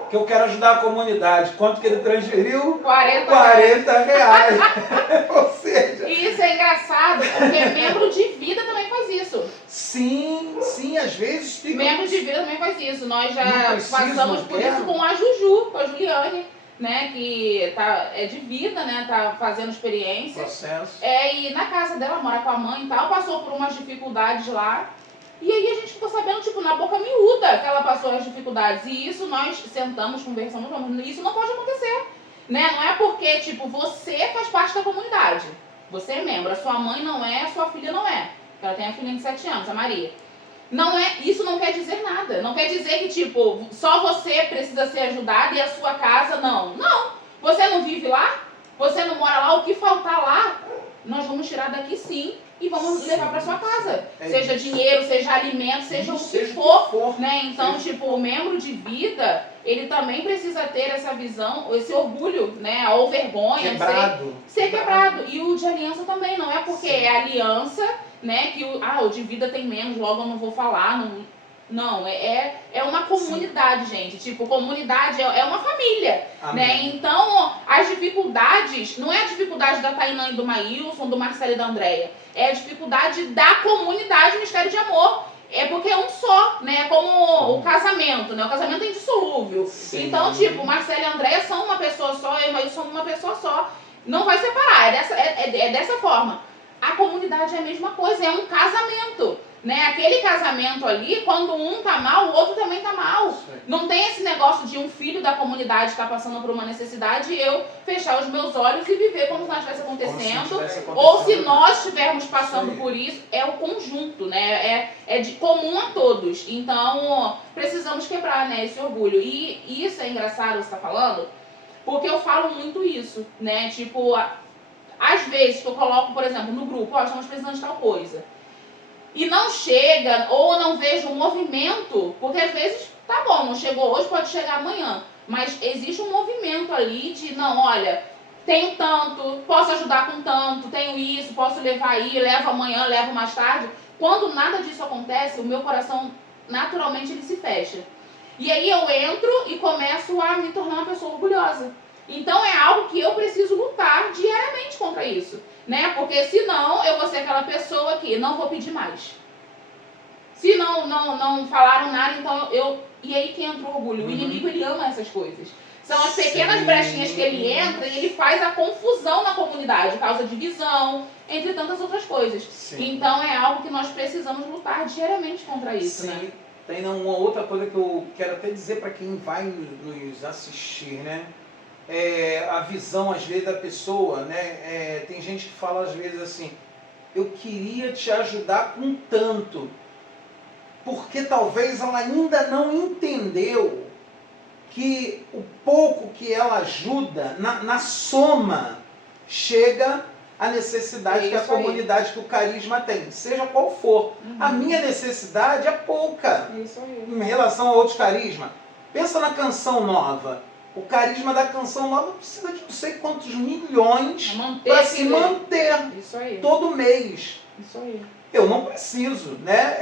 que eu quero ajudar a comunidade. Quanto que ele transferiu? R$40. Ou seja... E isso é engraçado, porque membro de vida também faz isso. Sim, às vezes fica... Membro de vida também faz isso. Nós já passamos por isso com a Juju, com a Juliane, né, que é de vida, né, tá fazendo experiência. Processo. E na casa dela, mora com a mãe e tal, passou por umas dificuldades lá. E aí a gente ficou sabendo, tipo, na boca miúda que ela passou as dificuldades. E isso nós sentamos, conversamos, isso não pode acontecer. Né? Não é porque, tipo, você faz parte da comunidade. Você é membro, a sua mãe não é, a sua filha não é. Ela tem a filhinha de 7 anos, a Maria. Isso não quer dizer nada. Não quer dizer que, tipo, só você precisa ser ajudada e a sua casa não. Não. Você não vive lá? Você não mora lá? O que faltar lá, nós vamos tirar daqui sim e vamos levar para sua casa. Seja dinheiro, seja alimento, seja o que for. Né? Então, tipo, o membro de vida, ele também precisa ter essa visão, esse orgulho, né? Ou vergonha. Ser quebrado. E o de aliança também. Não é porque é aliança, né, que o de vida tem menos, logo eu não vou falar. Não, é uma comunidade, gente. Tipo, comunidade é uma família. Né? Então, as dificuldades, não é a dificuldade da Tainã e do Maílson, do Marcelo e da Andréia. É a dificuldade da comunidade Mistério de Amor. É porque é um só, né? É como o casamento, né? O casamento é indissolúvel. Sim. Então, tipo, Marcelo e Andréia são uma pessoa só, eu e Maílson somos uma pessoa só. Não vai separar, é dessa forma. A comunidade é a mesma coisa, é um casamento. Né? Aquele casamento ali, quando um tá mal, o outro também tá mal. Não tem esse negócio de um filho da comunidade estar passando por uma necessidade e eu fechar os meus olhos e viver como se nada estivesse acontecendo. Ou se nós estivermos passando por isso, é o conjunto, né? É de comum a todos. Então, precisamos quebrar, né, esse orgulho. E isso é engraçado você tá falando, porque eu falo muito isso, né? Tipo, às vezes que eu coloco, por exemplo, no grupo, ó, estamos precisando de tal coisa. E não chega, ou não vejo um movimento, porque às vezes, tá bom, não chegou hoje, pode chegar amanhã. Mas existe um movimento ali de, não, olha, tenho tanto, posso ajudar com tanto, tenho isso, posso levar aí, levo amanhã, levo mais tarde. Quando nada disso acontece, o meu coração, naturalmente, ele se fecha. E aí eu entro e começo a me tornar uma pessoa orgulhosa. Então é algo que eu preciso lutar diariamente contra isso, né? Porque senão eu vou ser aquela pessoa que não vou pedir mais. Se não falaram nada, então E aí que entra o orgulho. O inimigo, ele ama essas coisas. São as pequenas brechinhas que ele entra e ele faz a confusão na comunidade, causa divisão, entre tantas outras coisas. Sim. Então é algo que nós precisamos lutar diariamente contra isso, sim, né? Tem uma outra coisa que eu quero até dizer para quem vai nos assistir, né? A visão, às vezes, da pessoa, né? Tem gente que fala, às vezes, assim, eu queria te ajudar com tanto, porque talvez ela ainda não entendeu que o pouco que ela ajuda, na soma, chega a necessidade que a comunidade, que o carisma tem, seja qual for. A minha necessidade é pouca em relação a outros carismas. Pensa na Canção Nova. O carisma da Canção Nova precisa de não sei quantos milhões para se manter todo mês. Isso aí. Eu não preciso, né?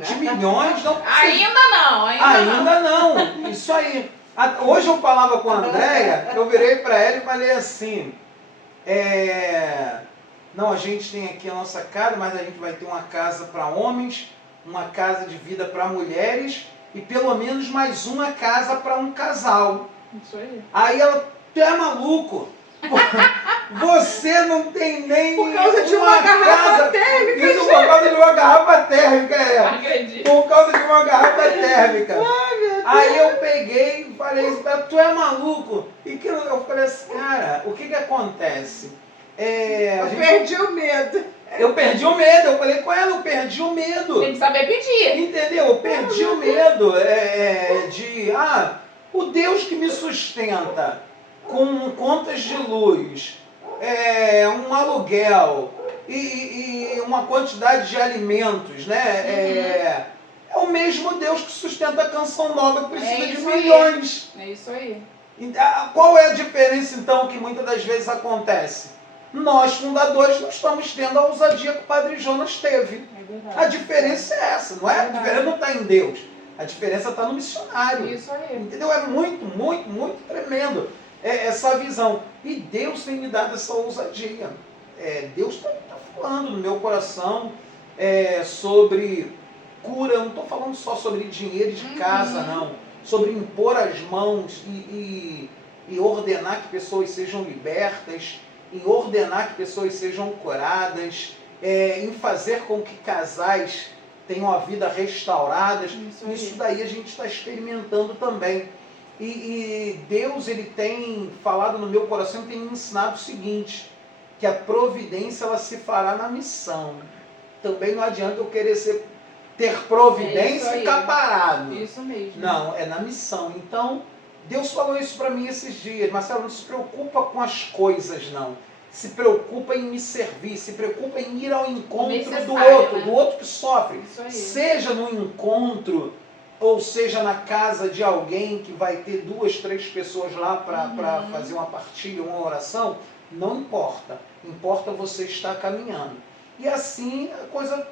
De milhões não preciso. Ainda não. Isso aí. Hoje eu falava com a Andréia, eu virei para ela e falei assim, não, a gente tem aqui a nossa casa, mas a gente vai ter uma casa para homens, uma casa de vida para mulheres e pelo menos mais uma casa para um casal. Isso aí. Aí ela, tu é maluco? Você não tem nem por causa de uma garrafa térmica. Isso, por causa de uma garrafa térmica, Por causa de uma garrafa térmica. Aí eu peguei e falei isso, tu é maluco? E que eu falei assim, cara, o que acontece? Perdi o medo. Eu perdi o medo, eu falei com ela, eu perdi o medo. Tem que saber pedir. Entendeu? Eu perdi o medo o Deus que me sustenta com contas de luz, um aluguel e uma quantidade de alimentos, né? É o mesmo Deus que sustenta a Canção Nova, que precisa de milhões. É isso aí. Qual é a diferença, então, que muitas das vezes acontece? Nós, fundadores, não estamos tendo a ousadia que o Padre Jonas teve. A diferença é essa, não é? A diferença não está em Deus. A diferença está no missionário. Isso aí. Entendeu? É muito, muito, muito tremendo essa visão. E Deus tem me dado essa ousadia. Deus está falando no meu coração sobre cura. Eu não estou falando só sobre dinheiro de casa, não. Sobre impor as mãos e ordenar que pessoas sejam libertas, em ordenar que pessoas sejam curadas, em fazer com que casais tenham a vida restaurada. Isso daí a gente está experimentando também. E Deus, ele tem falado no meu coração, tem me ensinado o seguinte, que a providência, ela se fará na missão. Também não adianta eu querer ter providência e ficar parado. Isso mesmo. Não, é na missão. Então, Deus falou isso para mim esses dias. Marcelo, não se preocupa com as coisas, não. Se preocupa em me servir, se preocupa em ir ao encontro do outro, né? Do outro que sofre. Seja no encontro, ou seja na casa de alguém que vai ter 2, 3 pessoas lá para fazer uma partilha, uma oração, não importa. Importa você estar caminhando. E assim a coisa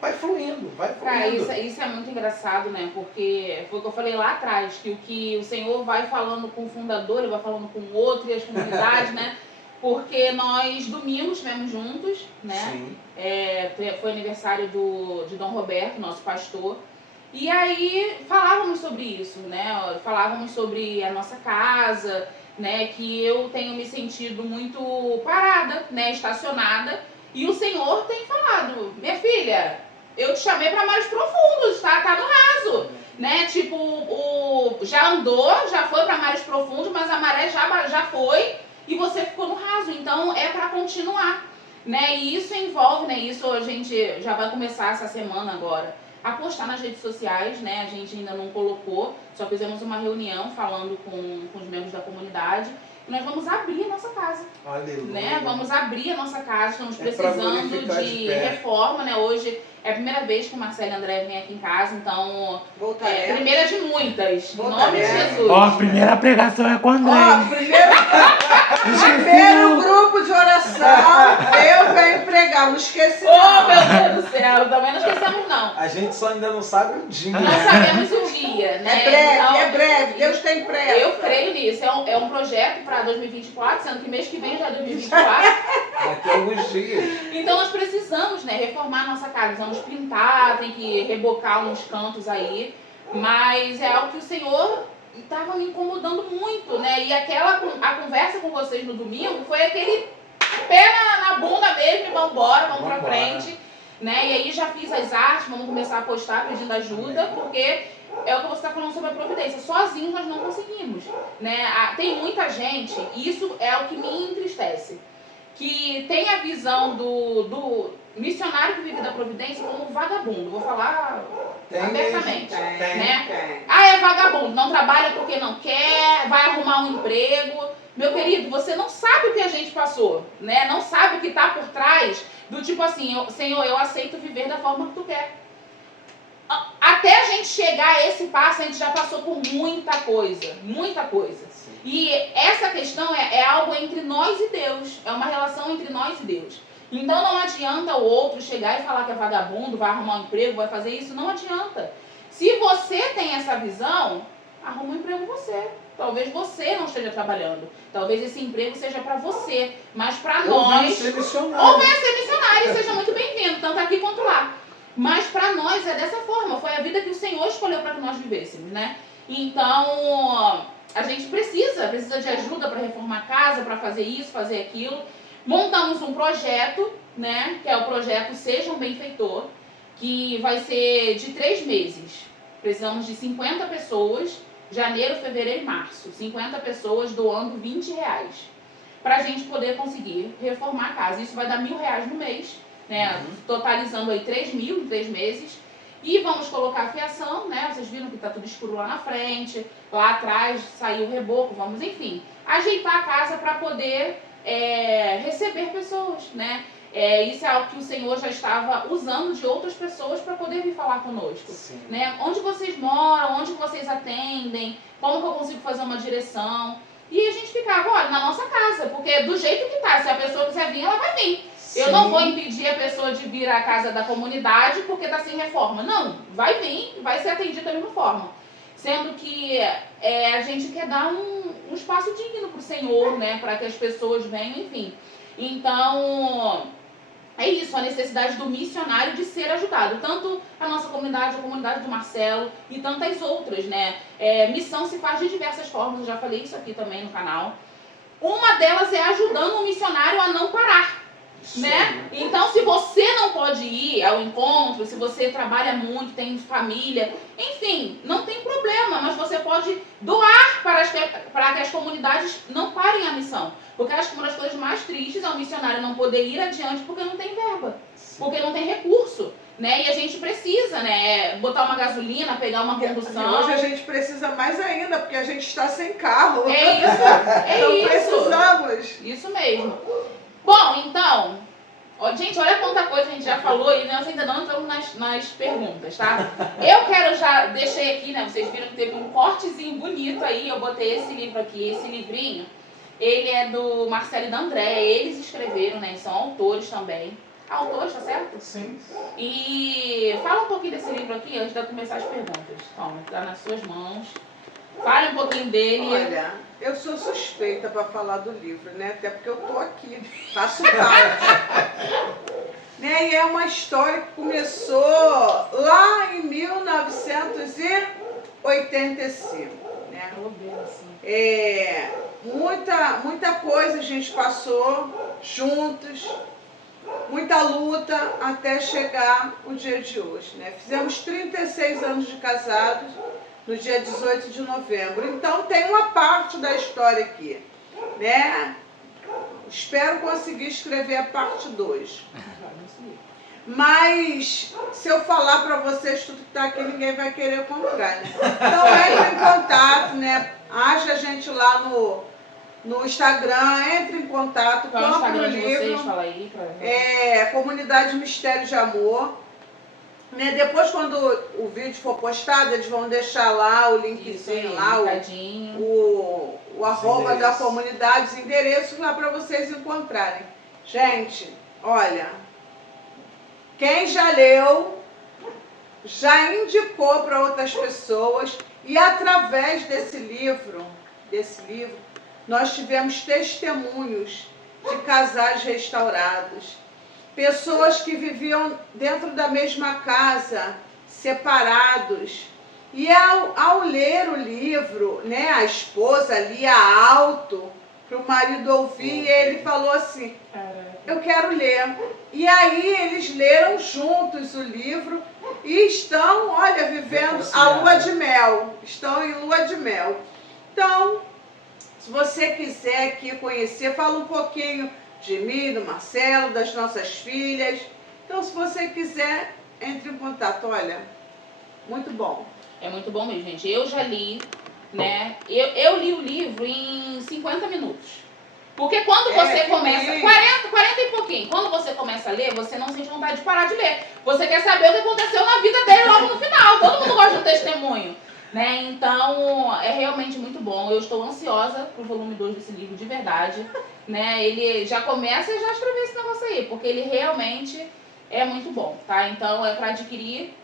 vai fluindo, vai fluindo. Cara, isso é muito engraçado, né? Porque foi o que eu falei lá atrás, que o que o Senhor vai falando com o fundador, ele vai falando com o outro e as comunidades, né? Porque nós domingos estivemos juntos, né? Sim. Foi aniversário de Dom Roberto, nosso pastor. E aí falávamos sobre isso, né? Falávamos sobre a nossa casa, né? Que eu tenho me sentido muito parada, né? Estacionada. E o Senhor tem falado, minha filha, eu te chamei para mares profundos, tá no raso, né? Tipo, já andou, já foi para mares profundos, mas a maré já foi e você ficou no raso. Então é para continuar, né? E isso envolve, né? Isso a gente já vai começar essa semana agora a postar nas redes sociais, né? A gente ainda não colocou, só fizemos uma reunião falando com os membros da comunidade. E nós vamos abrir a nossa casa. Aleluia. Né? Vamos abrir a nossa casa, estamos precisando de reforma, né? Hoje é a primeira vez que o Marcelo e André vêm aqui em casa, então primeira de muitas, em nome de Jesus. Ó, a primeira pregação é com o André. Primeiro grupo de oração, eu venho pregar, não esqueci não. Meu Deus do céu, também não esquecemos não. A gente só ainda não sabe o dia. Não sabemos o dia, né? É breve, então, é breve, Deus tem pressa. Eu creio nisso, é um projeto para 2024, sendo que mês que vem já é 2024. Daqui a alguns dias. Então nós precisamos, né, reformar a nossa casa, precisamos pintar, tem que rebocar uns cantos aí, mas é algo que o Senhor estava me incomodando muito, né? E a conversa com vocês no domingo foi aquele pé na bunda mesmo e vamos embora, vamos pra frente, né? E aí já fiz as artes, vamos começar a postar pedindo ajuda, porque é o que você está falando sobre a providência. Sozinhos nós não conseguimos, né? Tem muita gente, e isso é o que me entristece, que tem a visão do missionário que vive da providência como vagabundo. Vou falar abertamente. Né? É vagabundo, não trabalha porque não quer, vai arrumar um emprego. Meu querido, você não sabe o que a gente passou, né? Não sabe o que está por trás do tipo assim, Senhor, eu aceito viver da forma que tu quer. Até a gente chegar a esse passo, a gente já passou por muita coisa, muita coisa. Sim. E essa questão é algo entre nós e Deus, é uma relação entre nós e Deus. Então não adianta o outro chegar e falar que é vagabundo, vai arrumar um emprego, vai fazer isso, não adianta. Se você tem essa visão, arruma um emprego você. Talvez você não esteja trabalhando, talvez esse emprego seja para você, mas para nós... Ou venha ser missionário, seja muito bem-vindo, tanto aqui quanto lá. Mas para nós é dessa forma, foi a vida que o Senhor escolheu para que nós vivêssemos, né? Então, a gente precisa de ajuda para reformar a casa, para fazer isso, fazer aquilo. Montamos um projeto, né? Que é o projeto Seja um Benfeitor, que vai ser de 3 meses. Precisamos de 50 pessoas, janeiro, fevereiro e março. 50 pessoas doando R$20, para a gente poder conseguir reformar a casa. Isso vai dar R$1.000 no mês, né? Totalizando aí 3.000 em 3 meses. E vamos colocar a fiação, né? Vocês viram que está tudo escuro lá na frente, lá atrás saiu o reboco, vamos, enfim, ajeitar a casa para poder receber pessoas, né? Isso é algo que o Senhor já estava usando de outras pessoas para poder vir falar conosco. Né? Onde vocês moram, onde vocês atendem, como que eu consigo fazer uma direção. E a gente ficava, olha, na nossa casa, porque do jeito que tá, se a pessoa quiser vir, ela vai vir. Sim. Eu não vou impedir a pessoa de vir à casa da comunidade porque está sem reforma. Não, vai vir, vai ser atendida da mesma forma. Sendo que a gente quer dar um espaço digno para o Senhor, né? Para que as pessoas venham, enfim. Então, é isso, a necessidade do missionário de ser ajudado. Tanto a nossa comunidade, a comunidade do Marcelo e tantas outras, né? Missão se faz de diversas formas, eu já falei isso aqui também no canal. Uma delas é ajudando o missionário a não parar. Né? Então, se você não pode ir ao encontro, se você trabalha muito, tem família, enfim, não tem problema, mas você pode doar para que as comunidades não parem a missão. Porque acho que uma das coisas mais tristes é o missionário não poder ir adiante porque não tem verba, porque não tem recurso. Né? E a gente precisa, né, botar uma gasolina, pegar uma condução. E hoje a gente precisa mais ainda, porque a gente está sem carro. Então isso. Precisamos. Isso mesmo. Bom, então, gente, olha quanta coisa a gente já falou e nós ainda não entramos nas perguntas, tá? Eu quero já, deixei aqui, né, vocês viram que teve um cortezinho bonito aí, eu botei esse livro aqui, esse livrinho, ele é do Marcelo e da André, eles escreveram, né, são autores também. Autores, tá certo? Sim. E fala um pouquinho desse livro aqui antes de eu começar as perguntas. Toma, tá nas suas mãos. Fale um pouquinho dele. Olha, eu sou suspeita para falar do livro, né? Até porque eu tô aqui, faço parte. Né? E é uma história que começou lá em 1985, né? Muita coisa a gente passou juntos, muita luta até chegar o dia de hoje, né? Fizemos 36 anos de casados no dia 18 de novembro. Então tem uma parte da história aqui, né? Espero conseguir escrever a parte 2. Mas se eu falar para vocês tudo que está aqui, ninguém vai querer comprar, né? Então entre em contato, né? Acha a gente lá no Instagram, entre em contato, Qual é o compre o Instagram de vocês? livro. Fala aí pra gente. É Comunidade Mistério de Amor. Né? Depois, quando o vídeo for postado, eles vão deixar lá o linkzinho, lá o arroba da comunidade, os endereços lá para vocês encontrarem. Gente, olha, quem já leu, já indicou para outras pessoas e através desse livro, nós tivemos testemunhos de casais restaurados. Pessoas que viviam dentro da mesma casa, separados. E ao ler o livro, né, a esposa lia alto para o marido ouvir, e ele falou assim, eu quero ler. E aí eles leram juntos o livro e estão, olha, vivendo a lua de mel. Estão em lua de mel. Então, se você quiser aqui conhecer, fala um pouquinho de mim, do Marcelo, das nossas filhas. Então, se você quiser, entre em contato. Olha, muito bom. É muito bom mesmo, gente. Eu já li, né? Eu li o livro em 50 minutos. Porque quando você começa... 40 e pouquinho. Quando você começa a ler, você não sente vontade de parar de ler. Você quer saber o que aconteceu na vida dele logo no final. Todo mundo gosta de um testemunho. Né? Então, é realmente muito bom. Eu estou ansiosa pro volume 2 desse livro, de verdade. Né? Ele já começa e já escreveu esse negócio aí, porque ele realmente é muito bom, tá? Então, é para adquirir,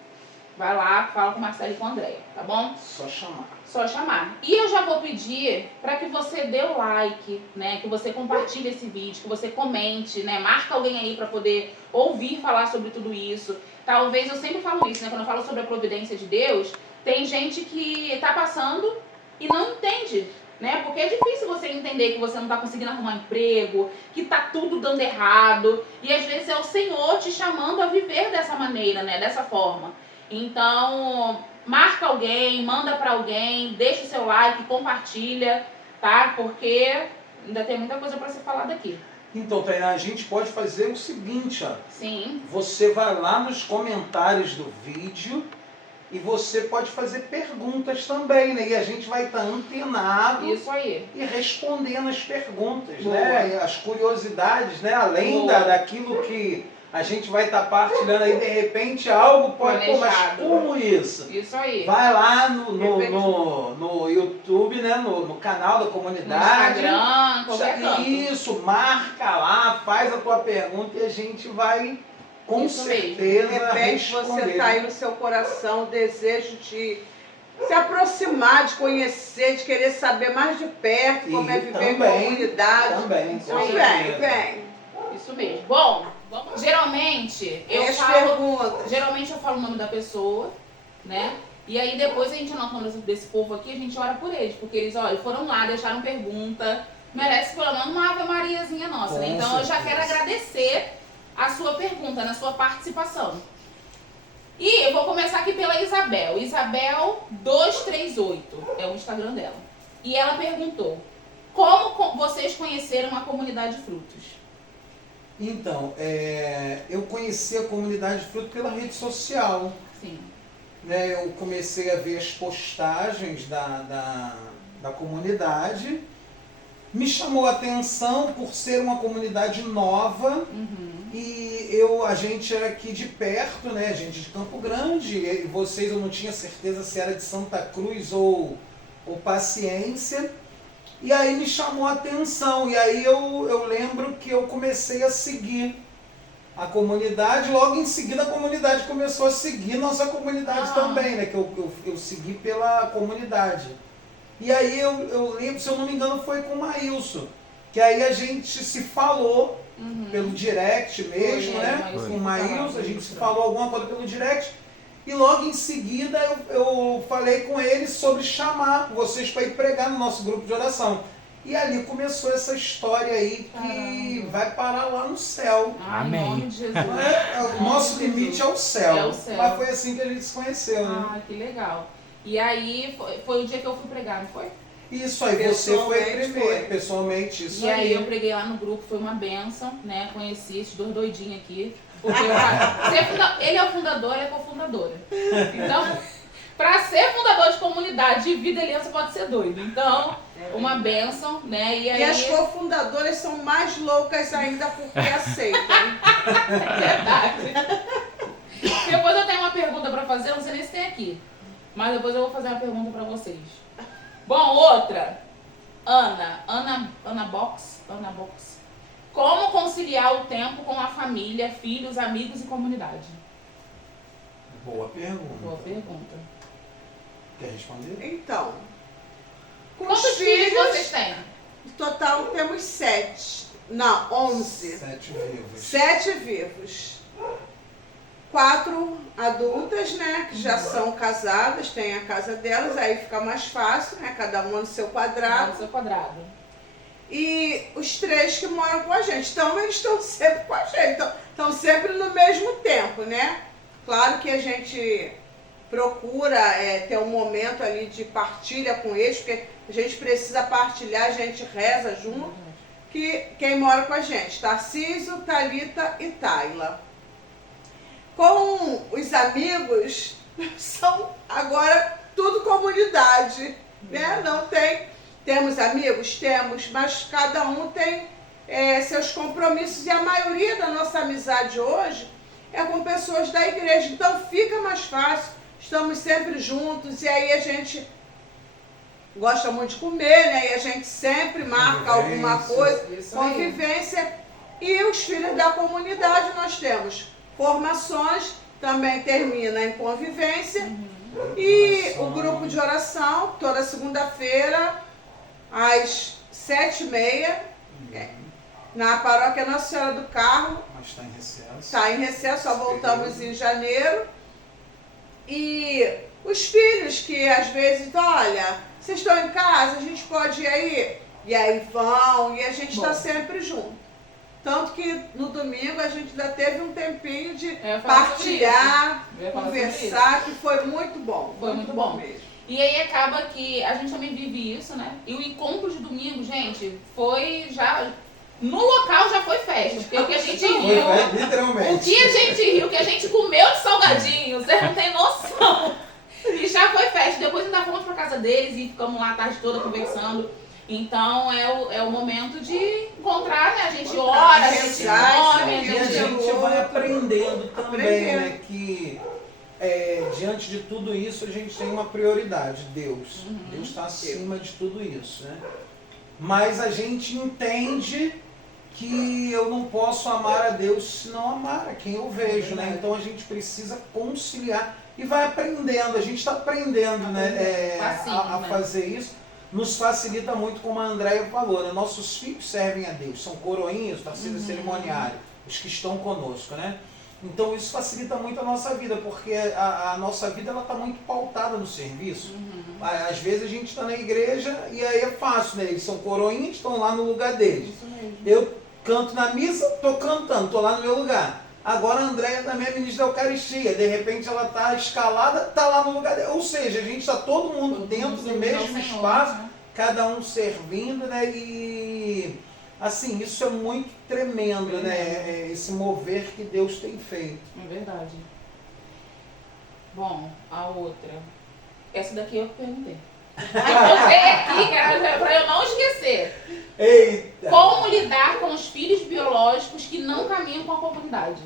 vai lá, fala com o Marcelo e com a Andréia, tá bom? Só chamar. Só chamar. E eu já vou pedir para que você dê o like, né? Que você compartilhe esse vídeo, que você comente, né? Marca alguém aí para poder ouvir falar sobre tudo isso. Talvez, eu sempre falo isso, né? Quando eu falo sobre a providência de Deus, tem gente que tá passando e não entende, né? Porque é difícil você entender que você não tá conseguindo arrumar emprego, que tá tudo dando errado. E às vezes é o Senhor te chamando a viver dessa maneira, né? Dessa forma. Então, marca alguém, manda pra alguém, deixa o seu like, compartilha, tá? Porque ainda tem muita coisa pra ser falada aqui. Então, Tainá, a gente pode fazer o seguinte, ó. Sim. Você vai lá nos comentários do vídeo e você pode fazer perguntas também, né? E a gente vai estar antenado. Isso aí. E respondendo as perguntas, Boa. né? As curiosidades, né? Além daquilo que a gente vai estar partilhando aí, de repente algo pode... Pô, mas como isso? Isso aí. Vai lá no YouTube, né? No canal da comunidade. No Instagram, qualquer canto. Isso, marca lá, faz a tua pergunta e a gente vai... Com Isso certeza, De repente você está aí no seu coração o desejo de se aproximar, de conhecer, de querer saber mais de perto como é viver em comunidade. Também, Então vem. Isso mesmo. Bom, vamos. Geralmente eu falo o nome da pessoa, né? E aí depois a gente anota o nome desse povo aqui, a gente ora por eles, porque eles, olha, foram lá, deixaram pergunta, merece pelo menos uma Ave Mariazinha nossa, né? Então eu já quero agradecer a sua pergunta, na sua participação. E eu vou começar aqui pela Isabel. Isabel 238 é o Instagram dela. E ela perguntou: como vocês conheceram a comunidade Frutos? Então, eu conheci a comunidade Frutos pela rede social. Sim. Né? Eu comecei a ver as postagens da comunidade. Me chamou a atenção por ser uma comunidade nova. E a gente era aqui de perto, né? A gente de Campo Grande. E vocês, eu não tinha certeza se era de Santa Cruz ou Paciência. E aí me chamou a atenção. E aí eu lembro que eu comecei a seguir a comunidade. Logo em seguida a comunidade começou a seguir nossa comunidade também, né? Que eu segui pela comunidade. E aí eu lembro, se eu não me engano, foi com o Maílson. Que aí a gente se falou pelo direct mesmo, né? Com o Maílson, a gente se falou alguma coisa pelo direct. E logo em seguida eu falei com ele sobre chamar vocês para ir pregar no nosso grupo de oração. E ali começou essa história aí que vai parar lá no céu. Amém. Em nome de Jesus. O nosso limite é o céu. É o céu. Mas foi assim que a gente se conheceu, né? Ah, que legal. E aí, foi o dia que eu fui pregar, não foi? Isso aí, você foi Pessoalmente, primeiro, foi. pessoalmente, isso E aí eu preguei lá no grupo, foi uma benção, né? Conheci esses dois doidinhos aqui. Porque ele é o fundador, ela é cofundadora. Então, para ser fundador de comunidade de vida, ele só pode ser doido. Então, uma benção, né? E aí. E as cofundadoras são mais loucas ainda porque aceitam. É verdade. Depois eu tenho uma pergunta para fazer, não sei nem se tem aqui. Mas depois eu vou fazer uma pergunta para vocês. Bom, outra. Ana Box. Como conciliar o tempo com a família, filhos, amigos e comunidade? Boa pergunta. Boa pergunta. Quer responder? Então, com Quantos os filhos vocês têm? no total temos 7. Não, 11. 7 vivos. 7 vivos. 4 adultas, né, que já são casadas, têm a casa delas, aí fica mais fácil, né, cada uma no seu quadrado. No seu quadrado. E os 3 que moram com a gente. Então, eles estão sempre com a gente, estão sempre no mesmo tempo, né? Claro que a gente procura ter um momento ali de partilha com eles, porque a gente precisa partilhar, a gente reza junto, que quem mora com a gente, Tarcísio, Thalita e Tayla. Com os amigos, são agora tudo comunidade, né? Não temos amigos? Temos, mas cada um tem seus compromissos e a maioria da nossa amizade hoje é com pessoas da igreja, então fica mais fácil, estamos sempre juntos e aí a gente gosta muito de comer, né? E a gente sempre marca alguma coisa, convivência. E os filhos da comunidade nós temos formações, também termina em convivência. E o grupo de oração, toda segunda-feira, às 7h30, na paróquia Nossa Senhora do Carmo. Mas está em recesso. Está em recesso, só voltamos em janeiro. E os filhos que às vezes, olha, vocês estão em casa, a gente pode ir aí? E aí vão, e a gente está sempre junto. Tanto que no domingo a gente ainda teve um tempinho de partilhar, conversar, que foi muito bom. Foi muito bom mesmo. E aí acaba que a gente também vive isso, né? E o encontro de domingo, gente, foi já... No local já foi festa, porque o que a gente riu... Literalmente. O que a gente riu, o que a gente comeu de salgadinho, vocês não têm noção. E já foi festa. Depois ainda fomos pra casa deles e ficamos lá a tarde toda conversando. Então é o momento de encontrar, né? A gente ora, a gente come, E a gente vai aprendendo também, né? Que diante de tudo isso a gente tem uma prioridade, Deus. Deus está acima de tudo isso, né? Mas a gente entende que eu não posso amar a Deus se não amar a quem eu vejo, né? Então a gente precisa conciliar e vai aprendendo. A gente está aprendendo, né? A fazer isso. Nos facilita muito, como a Andréia falou, né? Nossos filhos servem a Deus, são coroinhas, está sendo cerimoniário, os que estão conosco, né? Então isso facilita muito a nossa vida, porque a nossa vida está muito pautada no serviço. Às vezes a gente está na igreja e aí é fácil, né? Eles são coroinhas, estão lá no lugar deles. Eu canto na missa, estou cantando, estou lá no meu lugar. Agora a Andréia também é ministra da Eucaristia, de repente ela está escalada, está lá no lugar dela. Ou seja, a gente está todo mundo dentro do mesmo espaço, cada um servindo, né? E assim, isso é muito tremendo, né? Esse mover que Deus tem feito. É verdade. Bom, a outra. Essa daqui eu perguntei. Anotei aqui, cara, pra eu não esquecer. Eita! Como lidar com os filhos biológicos que não caminham com a comunidade?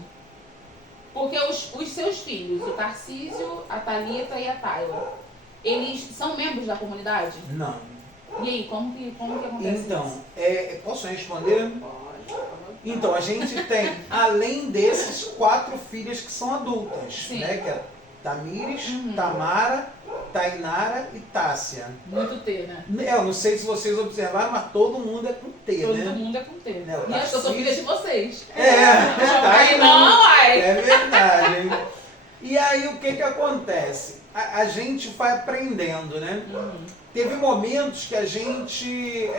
Porque os seus filhos, o Tarcísio, a Thalita e a Tayla, eles são membros da comunidade? Não. E aí, como que acontece Então, isso? posso responder? Então, a gente tem, além desses, 4 filhas que são adultas, né? Que é Tamires, Tamara, Tainara e Tássia. Muito T, né? Eu não sei se vocês observaram, mas todo mundo é com T, Todo né? mundo é com T. Né, o E acho que eu sou Tarcísio. filha de vocês. Tá aí Não, ai. É verdade. E aí o que acontece? A gente vai aprendendo, né? Teve momentos que a gente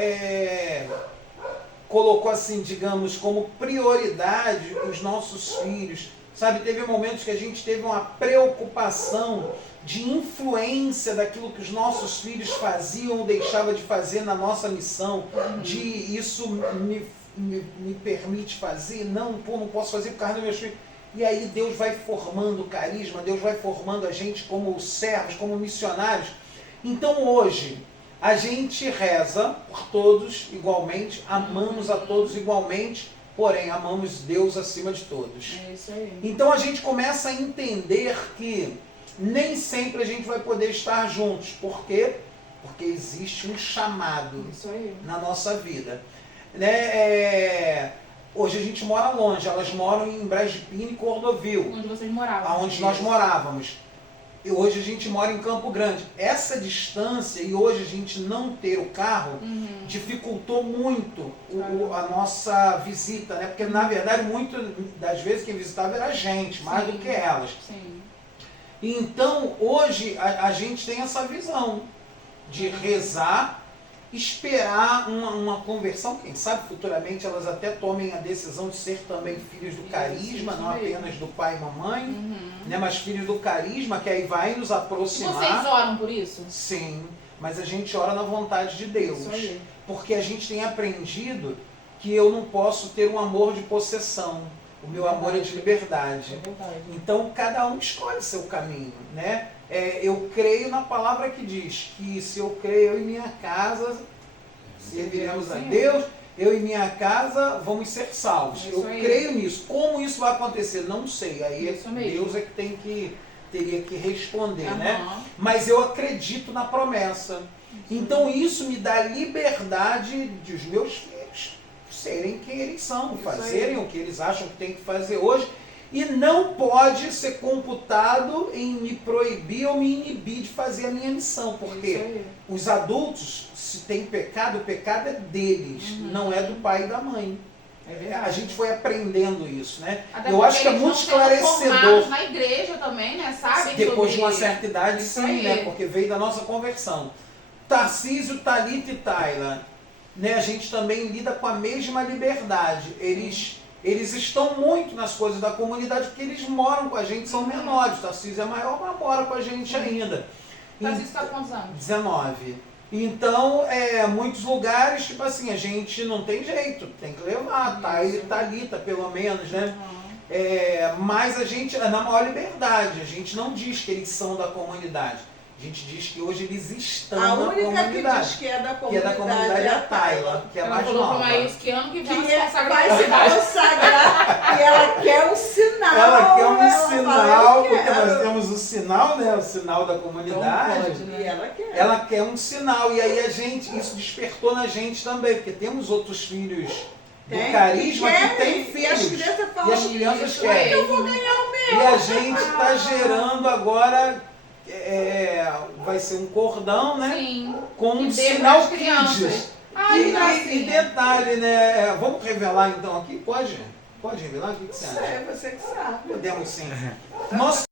colocou assim, digamos, como prioridade os nossos filhos, sabe? Teve momentos que a gente teve uma preocupação de influência daquilo que os nossos filhos faziam ou deixavam de fazer na nossa missão, de isso me permite fazer, não posso fazer por causa dos meus filhos. E aí Deus vai formando o carisma, Deus vai formando a gente como servos, como missionários. Então hoje, a gente reza por todos igualmente, amamos a todos igualmente, porém amamos Deus acima de todos. É isso aí. Então a gente começa a entender que nem sempre a gente vai poder estar juntos. Por quê? Porque existe um chamado na nossa vida. Né? Hoje a gente mora longe, elas moram em Brás de Pina e Cordovil. Onde vocês moravam. Aonde nós morávamos. E hoje a gente mora em Campo Grande. Essa distância e hoje a gente não ter o carro dificultou muito a nossa visita, né? Porque na verdade muitas das vezes quem visitava era a gente, mais do que elas. Sim. Então hoje a gente tem essa visão de rezar, esperar uma conversão, quem sabe futuramente elas até tomem a decisão de ser também filhos do carisma, não apenas do pai e mamãe, né, mas filhos do carisma, que aí vai nos aproximar. E vocês oram por isso? Sim, mas a gente ora na vontade de Deus, Isso aí. porque a gente tem aprendido que eu não posso ter um amor de possessão, o meu amor é de liberdade. É verdade. Então cada um escolhe seu caminho, né? Eu creio na palavra que diz que se eu creio, eu e minha casa serviremos a Deus, eu e minha casa vamos ser salvos. Eu creio nisso. Como isso vai acontecer? Não sei. Aí Deus é que teria que responder, né? Mas eu acredito na promessa. Então isso me dá liberdade de os meus filhos serem quem eles são, fazerem o que eles acham que tem que fazer hoje. E não pode ser computado em me proibir ou me inibir de fazer a minha missão, porque os adultos, se tem pecado, o pecado é deles, não é do pai e da mãe. A gente foi aprendendo isso, né? Até eu acho que é muito esclarecedor. Na igreja também, né? Sabe? Depois de uma certa idade, sim, né? Porque veio da nossa conversão. Tarcísio, Thalita e Tayla, né? A gente também lida com a mesma liberdade. Eles estão muito nas coisas da comunidade porque eles moram com a gente, são menores. Tarcísio é maior, mas mora com a gente ainda. Tarcísio está com quantos anos? 19. Então, muitos lugares, tipo assim, a gente não tem jeito, tem que levar, Thalita pelo menos, né? Mas a gente, na maior liberdade, a gente não diz que eles são da comunidade. A gente diz que hoje eles estão na comunidade. A única que diz que é da comunidade é a Tayla, que é mais nova. Mas que ano que vem vai se consagrar e ela quer um sinal. Ela quer um sinal, porque nós temos o sinal, né? O sinal da comunidade. Então pode, né? E ela quer. Ela quer um sinal. E aí isso despertou na gente também, porque temos outros filhos do carisma que têm filhos. E as crianças falam, e as crianças querem. Como é que eu vou ganhar o meu? E a gente está gerando agora, vai ser um cordão, né? Sim. Com um Que dê sinal pras crianças. E detalhe, né? Vamos revelar então aqui? Pode? Pode revelar? O que você acha? É você que sabe. Podemos sim. Nosso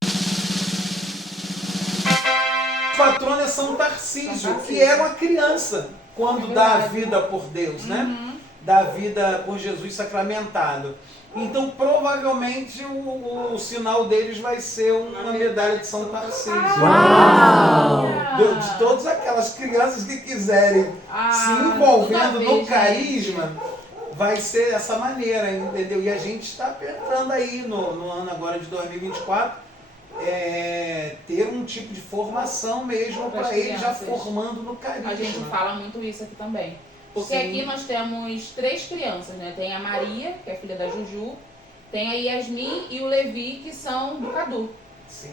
patrono é São Tarcísio, que era uma criança quando dá a vida por Deus, né? Dá a vida por Jesus sacramentado. Então, provavelmente, o sinal deles vai ser uma medalha de São Tarcísio. Uau! De todas aquelas crianças que quiserem se envolvendo no carisma, vai ser dessa maneira, entendeu? E a gente está pensando aí, no ano agora de 2024, ter um tipo de formação mesmo para eles já formando no carisma. A gente fala muito isso aqui também. Porque aqui nós temos 3 crianças, né? Tem a Maria, que é filha da Juju, tem a Yasmin e o Levi, que são do Cadu.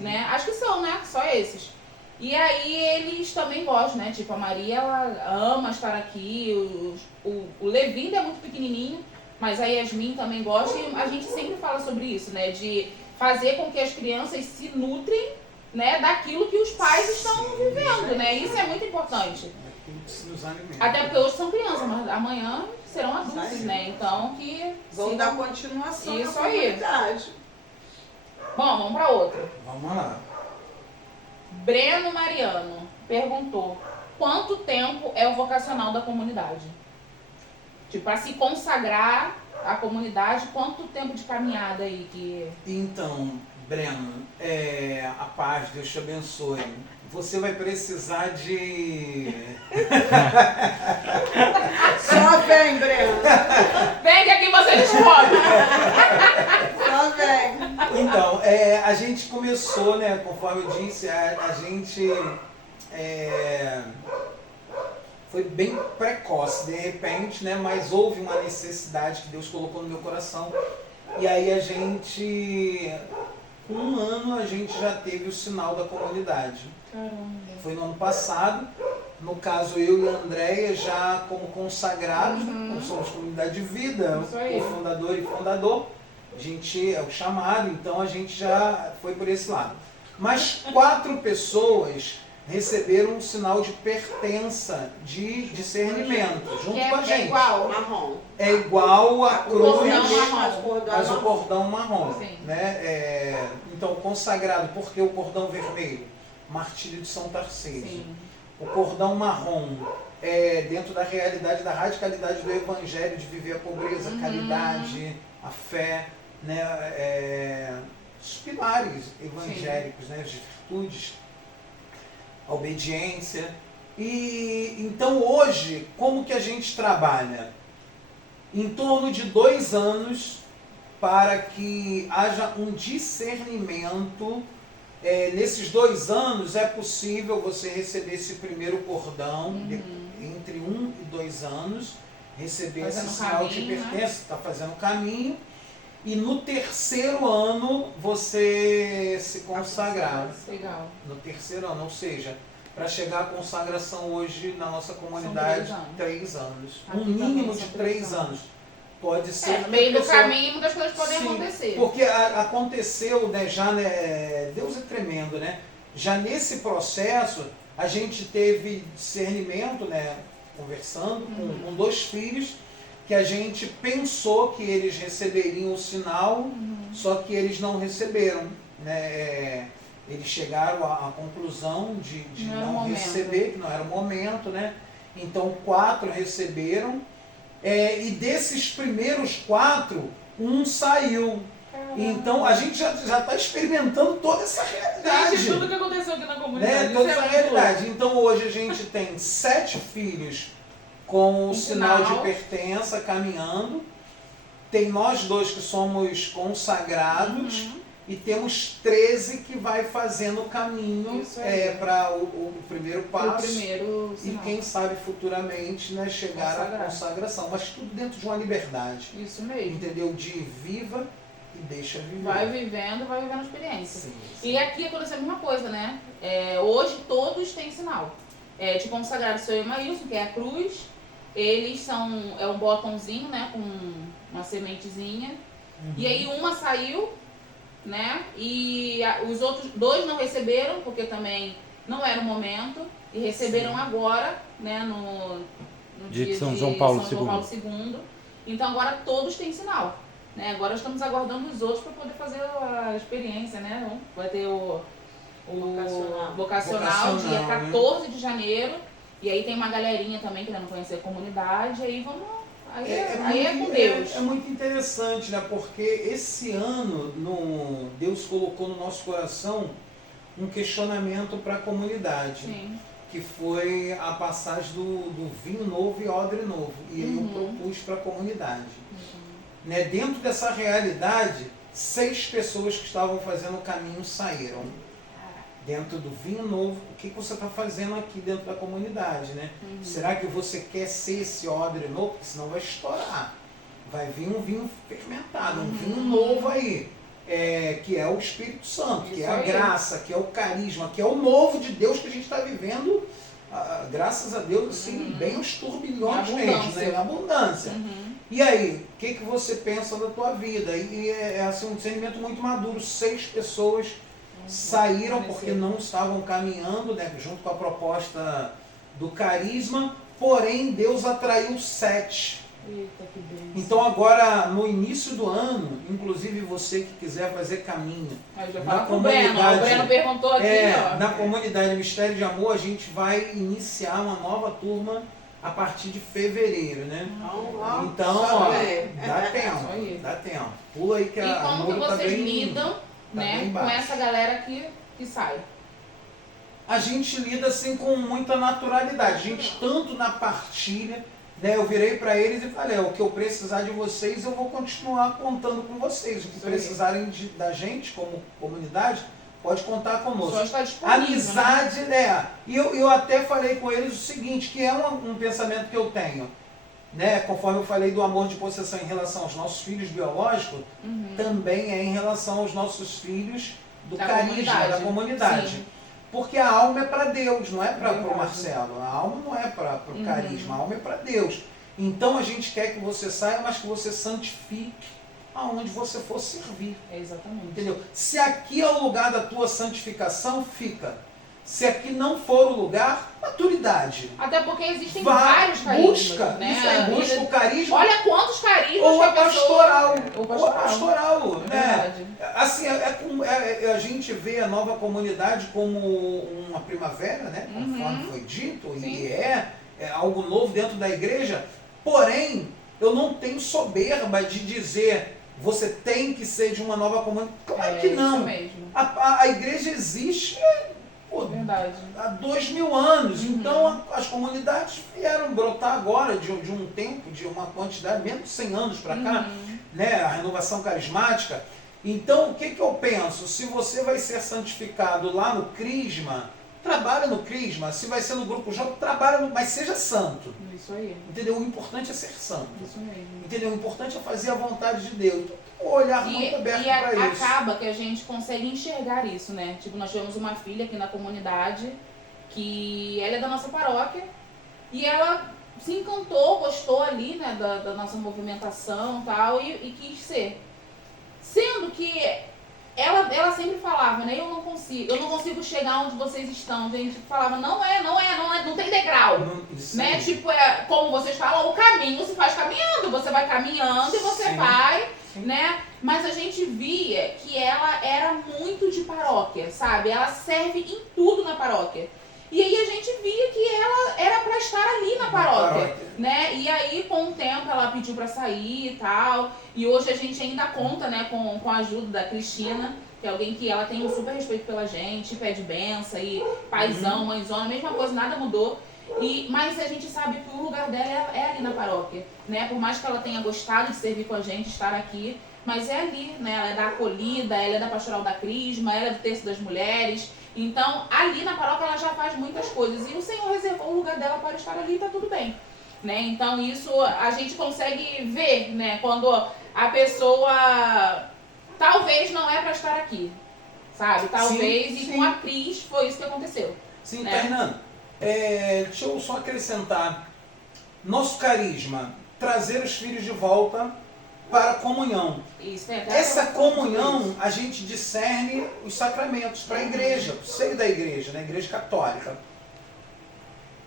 Né? Acho que são, né? Só esses. E aí eles também gostam, né? Tipo, a Maria, ela ama estar aqui, o Levi ainda é muito pequenininho, mas a Yasmin também gosta, e a gente sempre fala sobre isso, né? De fazer com que as crianças se nutrem, né, daquilo que os pais estão vivendo, né? Isso é muito importante. Até porque hoje são crianças, mas amanhã serão adultos, né? Então que vão dar continuação isso na comunidade. Bom, vamos para outro. Vamos lá. Breno Mariano perguntou: quanto tempo é o vocacional da comunidade? Tipo, para se consagrar à comunidade, quanto tempo de caminhada aí que... Então, Breno, a paz, Deus te abençoe. Você vai precisar de... Só vem, Breno. Vem que aqui você descobre. Só vem. Então, a gente começou, né, conforme eu disse, a gente foi bem precoce, de repente, né, mas houve uma necessidade que Deus colocou no meu coração. E aí a gente, com um ano, a gente já teve o sinal da comunidade. Caramba. Foi no ano passado, no caso eu e a Andréia já como consagrados, como somos comunidade de vida, Isso aí. o fundador e fundador, a gente é o chamado, então a gente já foi por esse lado. Mas 4 pessoas receberam um sinal de pertença, de discernimento, junto Que com a gente. é igual. Marrom. É igual a cruz, cordão marrom. Mas o cordão mas o marrom. cordão marrom. Sim. Né? Então, consagrado, por que o cordão vermelho? Martírio de São Tarcísio. Sim. O cordão marrom é dentro da realidade, da radicalidade do evangelho, de viver a pobreza, a caridade, a fé, né? Os pilares evangélicos, né? As virtudes, a obediência. E então hoje, como que a gente trabalha? Em torno de 2 anos para que haja um discernimento. Nesses 2 anos é possível você receber esse primeiro cordão, entre 1 e 2 anos, receber Fazendo esse sinal de caminho, pertença, está fazendo o caminho, e no 3º ano você se consagrar. Legal. No 3º ano, ou seja, para chegar à consagração hoje na nossa comunidade, São 3 anos. Aqui Um mínimo também de são 3 anos. Pode ser. No meio do pessoa- caminho muitas coisas podem Sim, acontecer. porque aconteceu, né, já, né, Deus é tremendo, né? Já nesse processo, a gente teve discernimento, né, conversando com 2 filhos, que a gente pensou que eles receberiam o sinal, só que eles não receberam, né? Eles chegaram à conclusão de Não era o não momento. receber, que não era o momento, né? Então 4 receberam. E desses primeiros 4, um saiu. Caramba. Então a gente já está experimentando toda essa realidade. Gente, tudo que aconteceu aqui na comunidade. Né? Toda isso essa é realidade. Então hoje a gente tem 7 filhos com o Um sinal de sinal. pertença caminhando. Tem nós 2 que somos consagrados. E temos 13 que vai fazendo o caminho Isso aí. para o primeiro O passo. primeiro E sinal. quem sabe futuramente, né, chegar Consagrar. à consagração. Mas tudo dentro de uma liberdade. Isso mesmo. Entendeu? De viva e deixa viver. Vai vivendo a experiência. Sim, E aqui aconteceu a mesma coisa, né? Hoje todos têm sinal. De consagrado sou eu e Maílson, que é a cruz. Eles são, um botãozinho, né? Com uma sementezinha. E aí uma saiu, né? E os outros 2 não receberam, porque também não era o momento. E receberam agora, né? No Dia dia de São João Paulo II. Então agora todos têm sinal. Né? Agora estamos aguardando os outros para poder fazer a experiência, né? Vai ter o vocacional dia Vocacional, 14 de janeiro. E aí tem uma galerinha também querendo conhecer a comunidade. Aí vamos. Aí é com Deus. É muito interessante, né? Porque esse ano Deus colocou no nosso coração um questionamento para a comunidade. Sim. Que foi a passagem do vinho novo e odre novo. E aí eu propus para a comunidade. Né? Dentro dessa realidade, 6 pessoas que estavam fazendo o caminho saíram. Dentro do vinho novo, o que você está fazendo aqui dentro da comunidade, né? Será que você quer ser esse odre novo? Porque senão vai estourar. Vai vir um vinho fermentado, um vinho novo aí. Que é o Espírito Santo, que é a Isso aí. graça, que é o carisma, que é o novo de Deus que a gente está vivendo, graças a Deus, assim, bem aos turbilhões Em mesmo, abundância. né? Em abundância. E aí, o que você pensa da tua vida? E é assim, um discernimento muito maduro. 6 pessoas saíram porque não estavam caminhando, né, junto com a proposta do carisma, porém Deus atraiu 7 Eita, que bem. Então agora, no início do ano, inclusive você que quiser fazer caminho Eu já na falo pro Breno, comunidade, o Breno perguntou aqui, ó. na comunidade Mistério de Amor, a gente vai iniciar uma nova turma a partir de fevereiro, né? Então, ó, dá tempo, dá tempo. Pula aí que E a como que Amor tá vocês bem, lidam, né, bem com baixo. essa galera que sai? A gente lida assim com muita naturalidade. A gente tanto na partilha, né? Eu virei para eles e falei, o que eu precisar de vocês, eu vou continuar contando com vocês. O que precisarem da gente como comunidade, pode contar conosco. Só está disponível, Amizade, né? E eu até falei com eles o seguinte, que é um pensamento que eu tenho, né? Conforme eu falei do amor de possessão em relação aos nossos filhos biológicos, também é em relação aos nossos filhos do carisma, da comunidade. Sim. Porque a alma é para Deus, não é para o Marcelo. A alma não é para o carisma, a alma é para Deus. Então a gente quer que você saia, mas que você santifique aonde você for servir. Exatamente. Entendeu? Se aqui é o lugar da tua santificação, fica. Se aqui não for o lugar, maturidade. Até porque existem vários carismas. Busca, né? isso aí, busca o carisma. Olha quantos carismas Ou que a pastoral. Ou a pastoral. Né? Assim, a gente vê a nova comunidade como uma primavera, né? Conforme foi dito, e é algo novo dentro da igreja. Porém, eu não tenho soberba de dizer você tem que ser de uma nova comunidade. Claro que não. Isso mesmo. A igreja existe Verdade. há 2000 anos. Então as comunidades vieram brotar agora de um tempo, de uma quantidade, menos de 100 anos para cá, né? A renovação carismática. Então o que eu penso? Se você vai ser santificado lá no Crisma, trabalha no Crisma. Se vai ser no grupo jovem, trabalha mas seja santo. Isso aí. Entendeu? O importante é ser santo. Isso mesmo. Entendeu? O importante é fazer a vontade de Deus. Então, um olhar muito aberto para isso. E acaba que a gente consegue enxergar isso, né? Tipo, nós tivemos uma filha aqui na comunidade que ela é da nossa paróquia e ela se encantou, gostou ali, né, da nossa movimentação e tal, e quis ser. Sendo que ela sempre falava, né? Eu não consigo chegar onde vocês estão. Gente falava, não tem degrau. Né? Tipo, como vocês falam, o caminho se faz caminhando. Você vai caminhando e você vai, né? Mas a gente via que ela era muito de paróquia, sabe? Ela serve em tudo na paróquia. E aí a gente via que ela era para estar ali na paróquia, né? E aí, com o tempo, ela pediu para sair e tal. E hoje a gente ainda conta, né, com a ajuda da Cristina, que é alguém que ela tem um super respeito pela gente, pede benção, e paizão, mãezona, a mesma coisa, nada mudou. Mas a gente sabe que o lugar dela é ali na paróquia, né? Por mais que ela tenha gostado de servir com a gente, estar aqui, mas é ali, né? Ela é da acolhida, ela é da pastoral da Crisma, ela é do terço das mulheres. Então, ali na paróquia ela já faz muitas coisas. E o Senhor reservou o lugar dela para estar ali e tá tudo bem. Né? Então, isso a gente consegue ver, né? Quando a pessoa talvez não é para estar aqui, sabe? Talvez, sim. E com a Cris foi isso que aconteceu. Sim, né? Fernando, deixa eu só acrescentar. Nosso carisma, trazer os filhos de volta para a comunhão. Isso, essa comunhão a gente discerne os sacramentos para a igreja, para o seio da igreja, né? Igreja católica.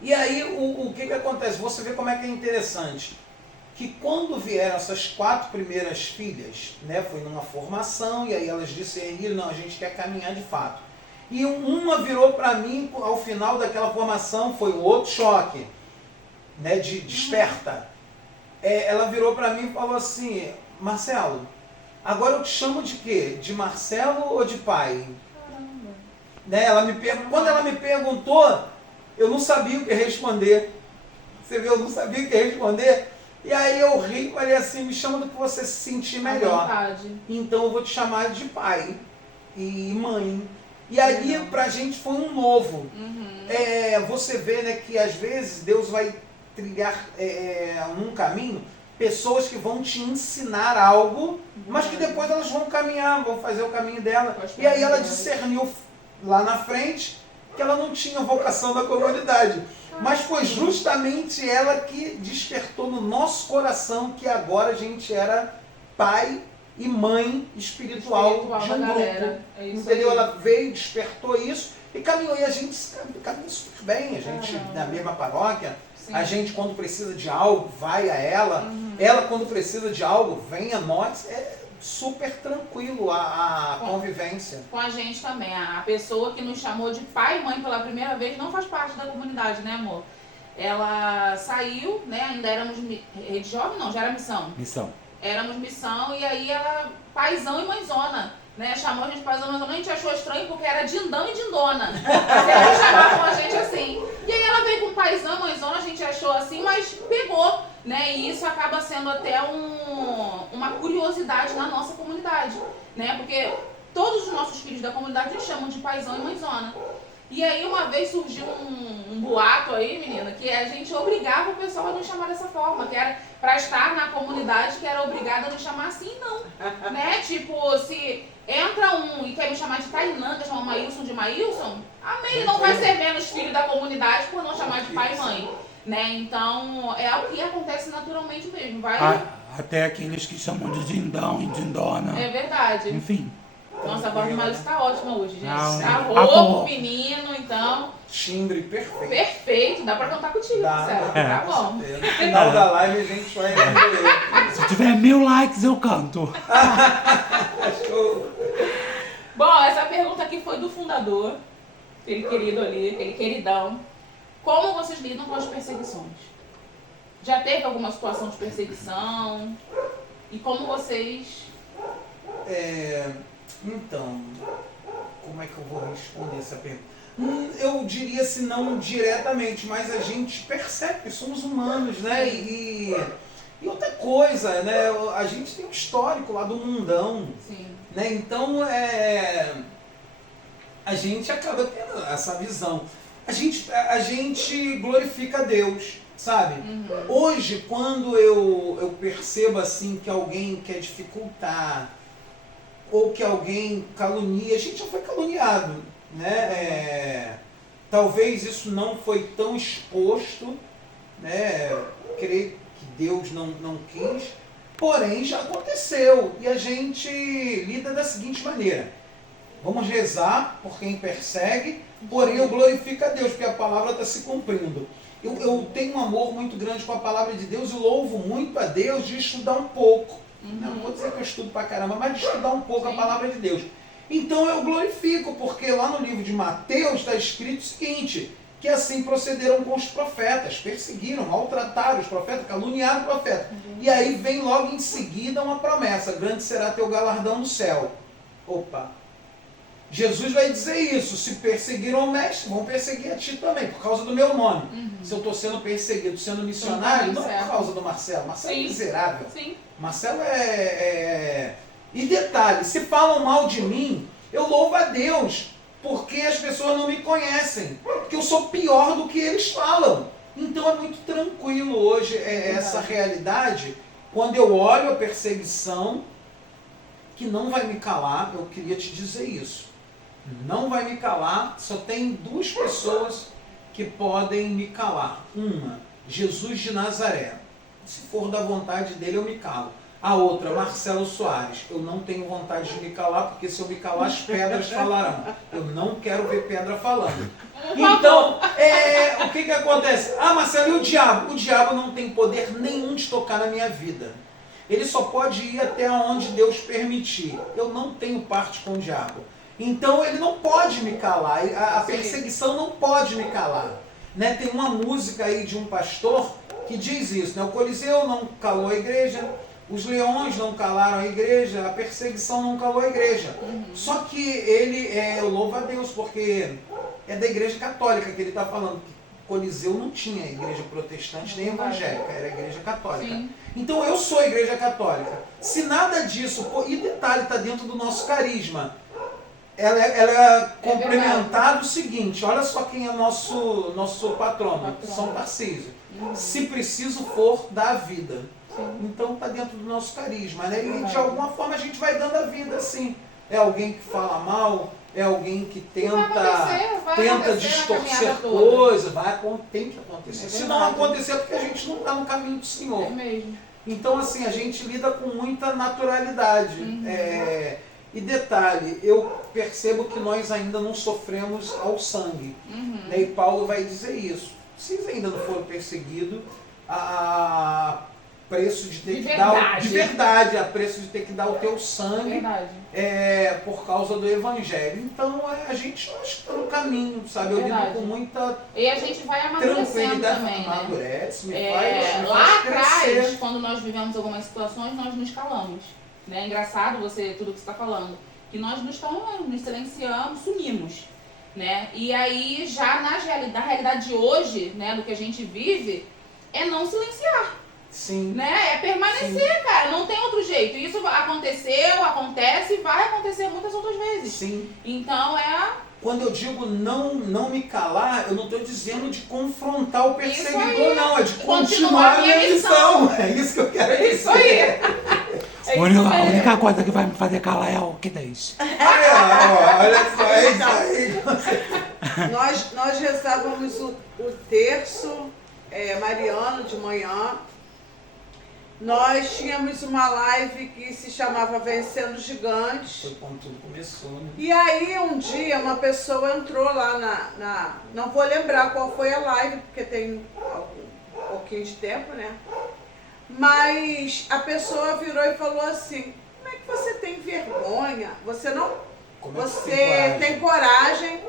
E aí o que acontece? Você vê como é que é interessante. Que quando vieram essas 4 primeiras filhas, né, foi numa formação, e aí elas discerniram, não, a gente quer caminhar de fato. E uma virou para mim, ao final daquela formação, foi um outro choque, né, de desperta. Ela virou para mim e falou assim, Marcelo, agora eu te chamo de quê? De Marcelo ou de pai? Caramba. Né, quando ela me perguntou, eu não sabia o que responder. Você viu, eu não sabia o que responder. E aí eu ri e falei assim, me chama do que você se sentir melhor. Então eu vou te chamar de pai e mãe. E aí pra gente foi um novo. Você vê, né, que às vezes Deus vai trilhar num caminho pessoas que vão te ensinar algo, mas que depois elas vão caminhar, vão fazer o caminho dela. E aí ela discerniu lá na frente que ela não tinha vocação da comunidade. Mas foi justamente ela que despertou no nosso coração que agora a gente era pai e mãe espiritual de um grupo. Entendeu? Aí. Ela veio, despertou isso e caminhou. E a gente caminhou super bem, a gente na mesma paróquia, Sim. A gente, quando precisa de algo, vai a ela. Ela, quando precisa de algo, vem a nós. É super tranquilo a convivência. Com a gente também. A pessoa que nos chamou de pai e mãe pela primeira vez não faz parte da comunidade, né, amor? Ela saiu, né? Ainda éramos rede jovem, não, já era missão. Éramos missão e aí ela, paizão e mãezona, né? Chamou a gente de paizão e mãezona, a gente achou estranho porque era dindão e dindona. Eles chamavam a gente assim. E aí ela veio com paizão e mãezona, a gente achou assim, mas pegou, né? E isso acaba sendo até uma curiosidade na nossa comunidade, né? Porque todos os nossos filhos da comunidade nos chamam de paizão e mãezona. E aí uma vez surgiu um boato aí, menina, que a gente obrigava o pessoal a nos chamar dessa forma, que era pra estar na comunidade, que era obrigada a nos chamar assim, não. Né? Tipo, se entra um e quer me chamar de Tainã, quer chamar o Maílson de Maílson, amém, ele não vai ser menos filho da comunidade por não chamar de pai e mãe. Né? Então, é o que acontece naturalmente mesmo. Até aqueles que chamam de dindão e dindona. É verdade. Enfim. Nossa, a voz do Maílson tá ótima hoje, gente. Não, Tá rouco, menino, então... Timbre perfeito. Perfeito, dá pra cantar contigo, Marcelo. Tá bom. No final da live a gente vai entender. Se tiver 1000 likes, eu canto. Bom, essa pergunta aqui foi do fundador, aquele querido ali, aquele queridão. Como vocês lidam com as perseguições? Já teve alguma situação de perseguição? E como vocês... Então, como é que eu vou responder essa pergunta? Eu diria se não diretamente, mas a gente percebe que somos humanos, né? E outra coisa, né? A gente tem um histórico lá do mundão. Sim. Né? Então, a gente acaba tendo essa visão. A gente glorifica a Deus, sabe? Hoje, quando eu percebo assim que alguém quer dificultar ou que alguém calunia, a gente já foi caluniado, né? Talvez isso não foi tão exposto, né? Creio que Deus não quis, porém já aconteceu e a gente lida da seguinte maneira: vamos rezar por quem persegue, porém eu glorifico a Deus, porque a palavra está se cumprindo. Eu tenho um amor muito grande com a palavra de Deus e louvo muito a Deus de estudar um pouco. Não vou dizer que eu estudo pra caramba, mas de estudar um pouco a palavra de Deus. Então eu glorifico, porque lá no livro de Mateus está escrito o seguinte, que assim procederam com os profetas, perseguiram, maltrataram os profetas, caluniaram o profeta. E aí vem logo em seguida uma promessa: grande será teu galardão no céu. Opa! Jesus vai dizer isso: se perseguiram o mestre, vão perseguir a ti também, por causa do meu nome. Se eu estou sendo perseguido, sendo missionário, não por causa do Marcelo. Marcelo é miserável. Sim. Marcelo E detalhe, se falam mal de mim, eu louvo a Deus, porque as pessoas não me conhecem, porque eu sou pior do que eles falam. Então é muito tranquilo hoje essa realidade, quando eu olho a perseguição, que não vai me calar. Eu queria te dizer isso. Não vai me calar, só tem duas pessoas que podem me calar. Uma, Jesus de Nazaré. Se for da vontade dele, eu me calo. A outra, Marcelo Soares. Eu não tenho vontade de me calar, porque se eu me calar, as pedras falarão. Eu não quero ver pedra falando. Então, o que acontece? Ah, Marcelo, e o diabo? O diabo não tem poder nenhum de tocar na minha vida. Ele só pode ir até onde Deus permitir. Eu não tenho parte com o diabo. Então ele não pode me calar. A perseguição não pode me calar. Né? Tem uma música aí de um pastor que diz isso. Né? O Coliseu não calou a igreja, os leões não calaram a igreja, a perseguição não calou a igreja. Só que eu louvo a Deus, porque é da igreja católica que ele está falando. Coliseu não tinha igreja protestante nem evangélica, era a igreja católica. Sim. Então eu sou a igreja católica. Se nada disso, e detalhe, está dentro do nosso carisma. Ela é complementar o seguinte: olha só quem é o nosso patrono, São Tarcísio. Se preciso for, dá a vida. Sim. Então está dentro do nosso carisma, né? E de alguma forma a gente vai dando a vida assim. É alguém que fala mal, é alguém que tenta distorcer coisas, tem que acontecer. Se não acontecer, é porque a gente não está no caminho do Senhor. É mesmo. Então, assim, a gente lida com muita naturalidade. E detalhe, eu percebo que nós ainda não sofremos ao sangue. Né? E Paulo vai dizer isso. circuncisos ainda não foram perseguidos a preço de ter De que dar verdade. de verdade, a preço de ter que dar o teu sangue Verdade. por causa do evangelho. Então a gente acho que está no caminho, sabe? Eu Verdade. lido com muita E a gente vai amadurecendo tranquilidade, também, né? amadurece, me faz Lá crescer. atrás, quando nós vivemos algumas situações, nós nos calamos. Né? É engraçado tudo que você está falando. Que nós nos calamos, nos silenciamos, sumimos. Né? E aí, já na realidade de hoje, né, do que a gente vive, é não silenciar. Sim. Né? É permanecer, cara. Não tem outro jeito. Isso aconteceu, acontece e vai acontecer muitas outras vezes. Sim. Então Quando eu digo não me calar, eu não estou dizendo de confrontar o Isso perseguidor, aí. não. É de Continuar continuar a a minha minha missão. É isso que eu quero dizer. isso aí. É A isso única mesmo. coisa que vai me fazer calar é o que deixe. Olha só, é isso aí. Nós rezávamos o terço mariano de manhã. Nós tínhamos uma live que se chamava Vencendo Gigantes. Foi quando tudo começou, né? E aí um dia uma pessoa entrou lá não vou lembrar qual foi a live, porque tem um pouquinho de tempo, né? Mas a pessoa virou e falou assim: como é que você tem vergonha? Você tem coragem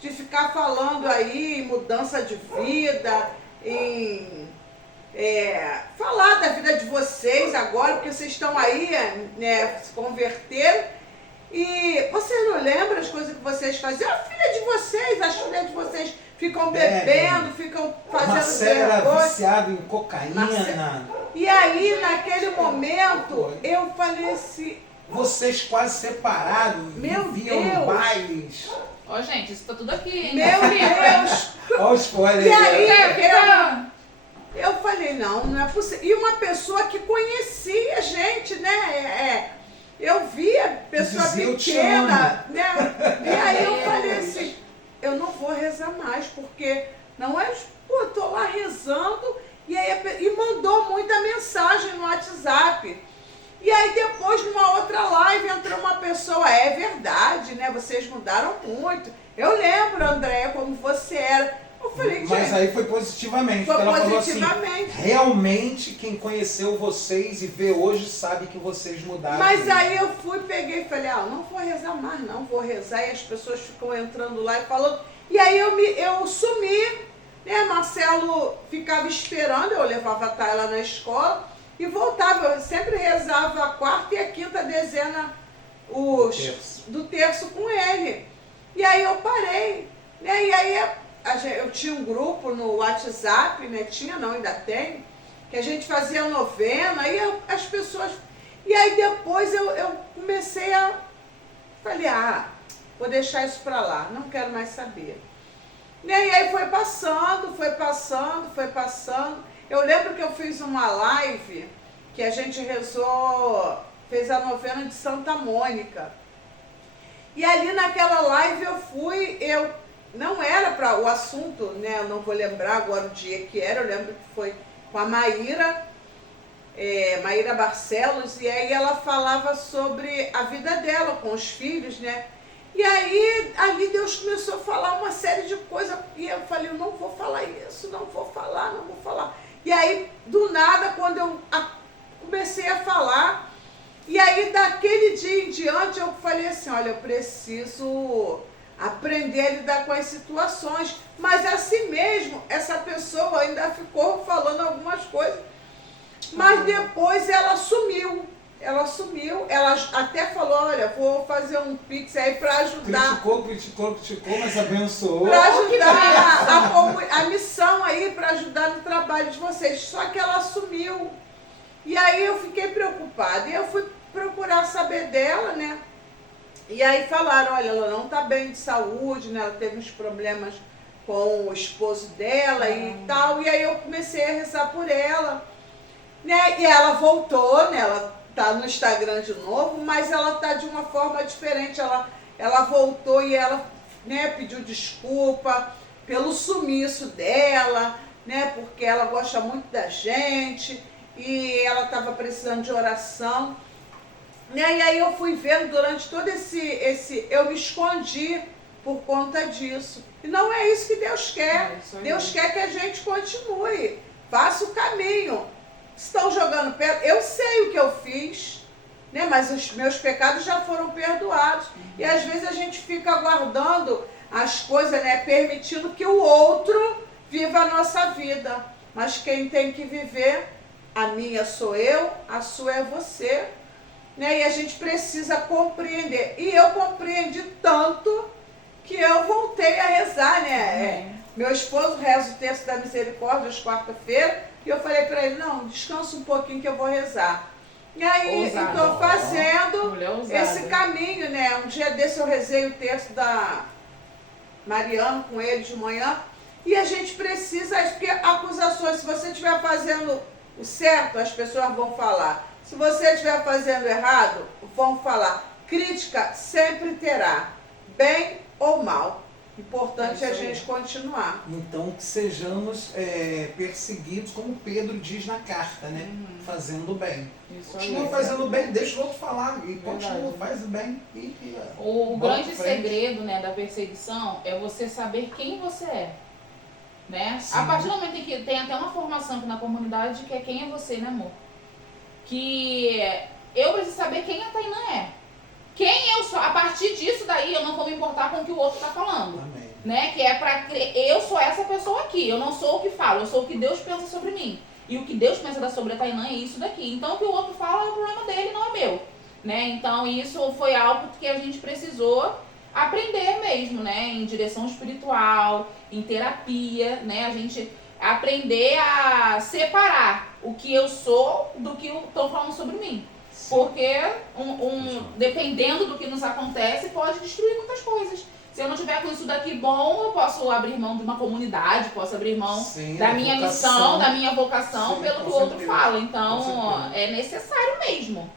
de ficar falando aí em mudança de vida, em falar da vida de vocês agora, porque vocês estão aí, né, se converteram, e vocês não lembram as coisas que vocês faziam? A filha de vocês, as filhas de vocês ficam bebendo, ficam fazendo Marcelo era vergonha. viciado em cocaína. E aí, naquele momento, eu falei assim: Vocês quase separados, Meu viviam Deus. bailes. Ó, gente, isso tá tudo aqui, hein? meu Deus! Olha o spoiler E aí. aí, eu falei, não é possível. E uma pessoa que conhecia a gente, né? Eu via pessoa Dizia, "Eu te pequena, né? E aí eu falei assim, eu não vou rezar mais, porque não é. Pô, eu tô lá rezando e mandou muita mensagem no WhatsApp. E aí depois, numa outra live, entrou uma pessoa, é verdade, né? Vocês mudaram muito. Eu lembro, Andréia, como você era. Eu falei, Mas gente, aí foi positivamente. foi porque ela falou positivamente. assim, realmente quem conheceu vocês e vê hoje sabe que vocês mudaram. Mas aí eu peguei e falei, não vou rezar mais, não vou rezar. E as pessoas ficam entrando lá e falando. E aí eu sumi, né? Marcelo ficava esperando, eu levava a Tayla na escola e voltava. Eu sempre rezava a quarta e a quinta dezena do terço com ele. E aí eu parei, né? E aí eu tinha um grupo no WhatsApp, né? Ainda tem, que a gente fazia novena, e as pessoas. E aí depois eu comecei falei, vou deixar isso pra lá, não quero mais saber. E aí foi passando. Eu lembro que eu fiz uma live que a gente fez a novena de Santa Mônica. E ali naquela live não era para o assunto, né? Eu não vou lembrar agora o dia que era, eu lembro que foi com a Maíra Barcelos, e aí ela falava sobre a vida dela com os filhos, né? E aí ali Deus começou a falar uma série de coisas, e eu falei, eu não vou falar isso, não vou falar. E aí, do nada, quando eu comecei a falar, e aí daquele dia em diante eu falei assim, olha, eu preciso aprender a lidar com as situações. Mas assim mesmo, essa pessoa ainda ficou falando algumas coisas, mas depois ela sumiu, ela até falou, olha, vou fazer um pix aí para ajudar. Criticou, mas abençoou. Para ajudar a missão aí, para ajudar no trabalho de vocês. Só que ela sumiu. E aí eu fiquei preocupada. E eu fui procurar saber dela, né? E aí falaram, olha, ela não está bem de saúde, né? Ela teve uns problemas com o esposo dela e tal. E aí eu comecei a rezar por ela, né? E ela voltou, né? Ela tá no Instagram de novo, mas ela tá de uma forma diferente. Ela voltou e ela, né, pediu desculpa pelo sumiço dela, né? Porque ela gosta muito da gente e ela estava precisando de oração. E aí eu fui vendo durante todo eu me escondi por conta disso. E não é isso que Deus quer. É isso aí. Deus quer que a gente continue. Faça o caminho. Estão jogando pedra. Eu sei o que eu fiz, né? Mas os meus pecados já foram perdoados. E às vezes a gente fica guardando as coisas, né? Permitindo que o outro viva a nossa vida. Mas quem tem que viver, a minha sou eu, a sua é você. Né? E a gente precisa compreender. E eu compreendi tanto que eu voltei a rezar, né? Meu esposo reza o terço da misericórdia às quarta-feira e eu falei para ele, não, descansa um pouquinho que eu vou rezar. E aí estou fazendo esse caminho, né? Um dia desse eu rezei o terço da Mariana com ele de manhã e a gente precisa, porque acusações, se você estiver fazendo o certo, as pessoas vão falar. Se você estiver fazendo errado, vão falar. Crítica sempre terá, bem ou mal. Importante é a gente continuar. Então que sejamos perseguidos, como Pedro diz na carta, né? Fazendo bem. Continua fazendo bem, deixa o outro falar. E continua, faz o bem. O grande segredo, né, da perseguição é você saber quem você é. Né? A partir do momento em que tem até uma formação aqui na comunidade que é quem é você, né, amor? Que eu preciso saber quem a Tainã é. Quem eu sou. A partir disso daí eu não vou me importar com o que o outro está falando. Amém. Né? Que é pra eu sou essa pessoa aqui. Eu não sou o que falo, eu sou o que Deus pensa sobre mim. E o que Deus pensa sobre a Tainã é isso daqui. Então o que o outro fala é o problema dele, não é meu. Né? Então isso foi algo que a gente precisou aprender mesmo, né? Em direção espiritual, em terapia, né? A gente aprender a separar o que eu sou do que estão falando sobre mim. Porque dependendo do que nos acontece, pode destruir muitas coisas. Se eu não tiver com isso daqui bom, eu posso abrir mão de uma comunidade, posso abrir mão da minha missão, da minha vocação, pelo que o outro fala. Então, é necessário mesmo.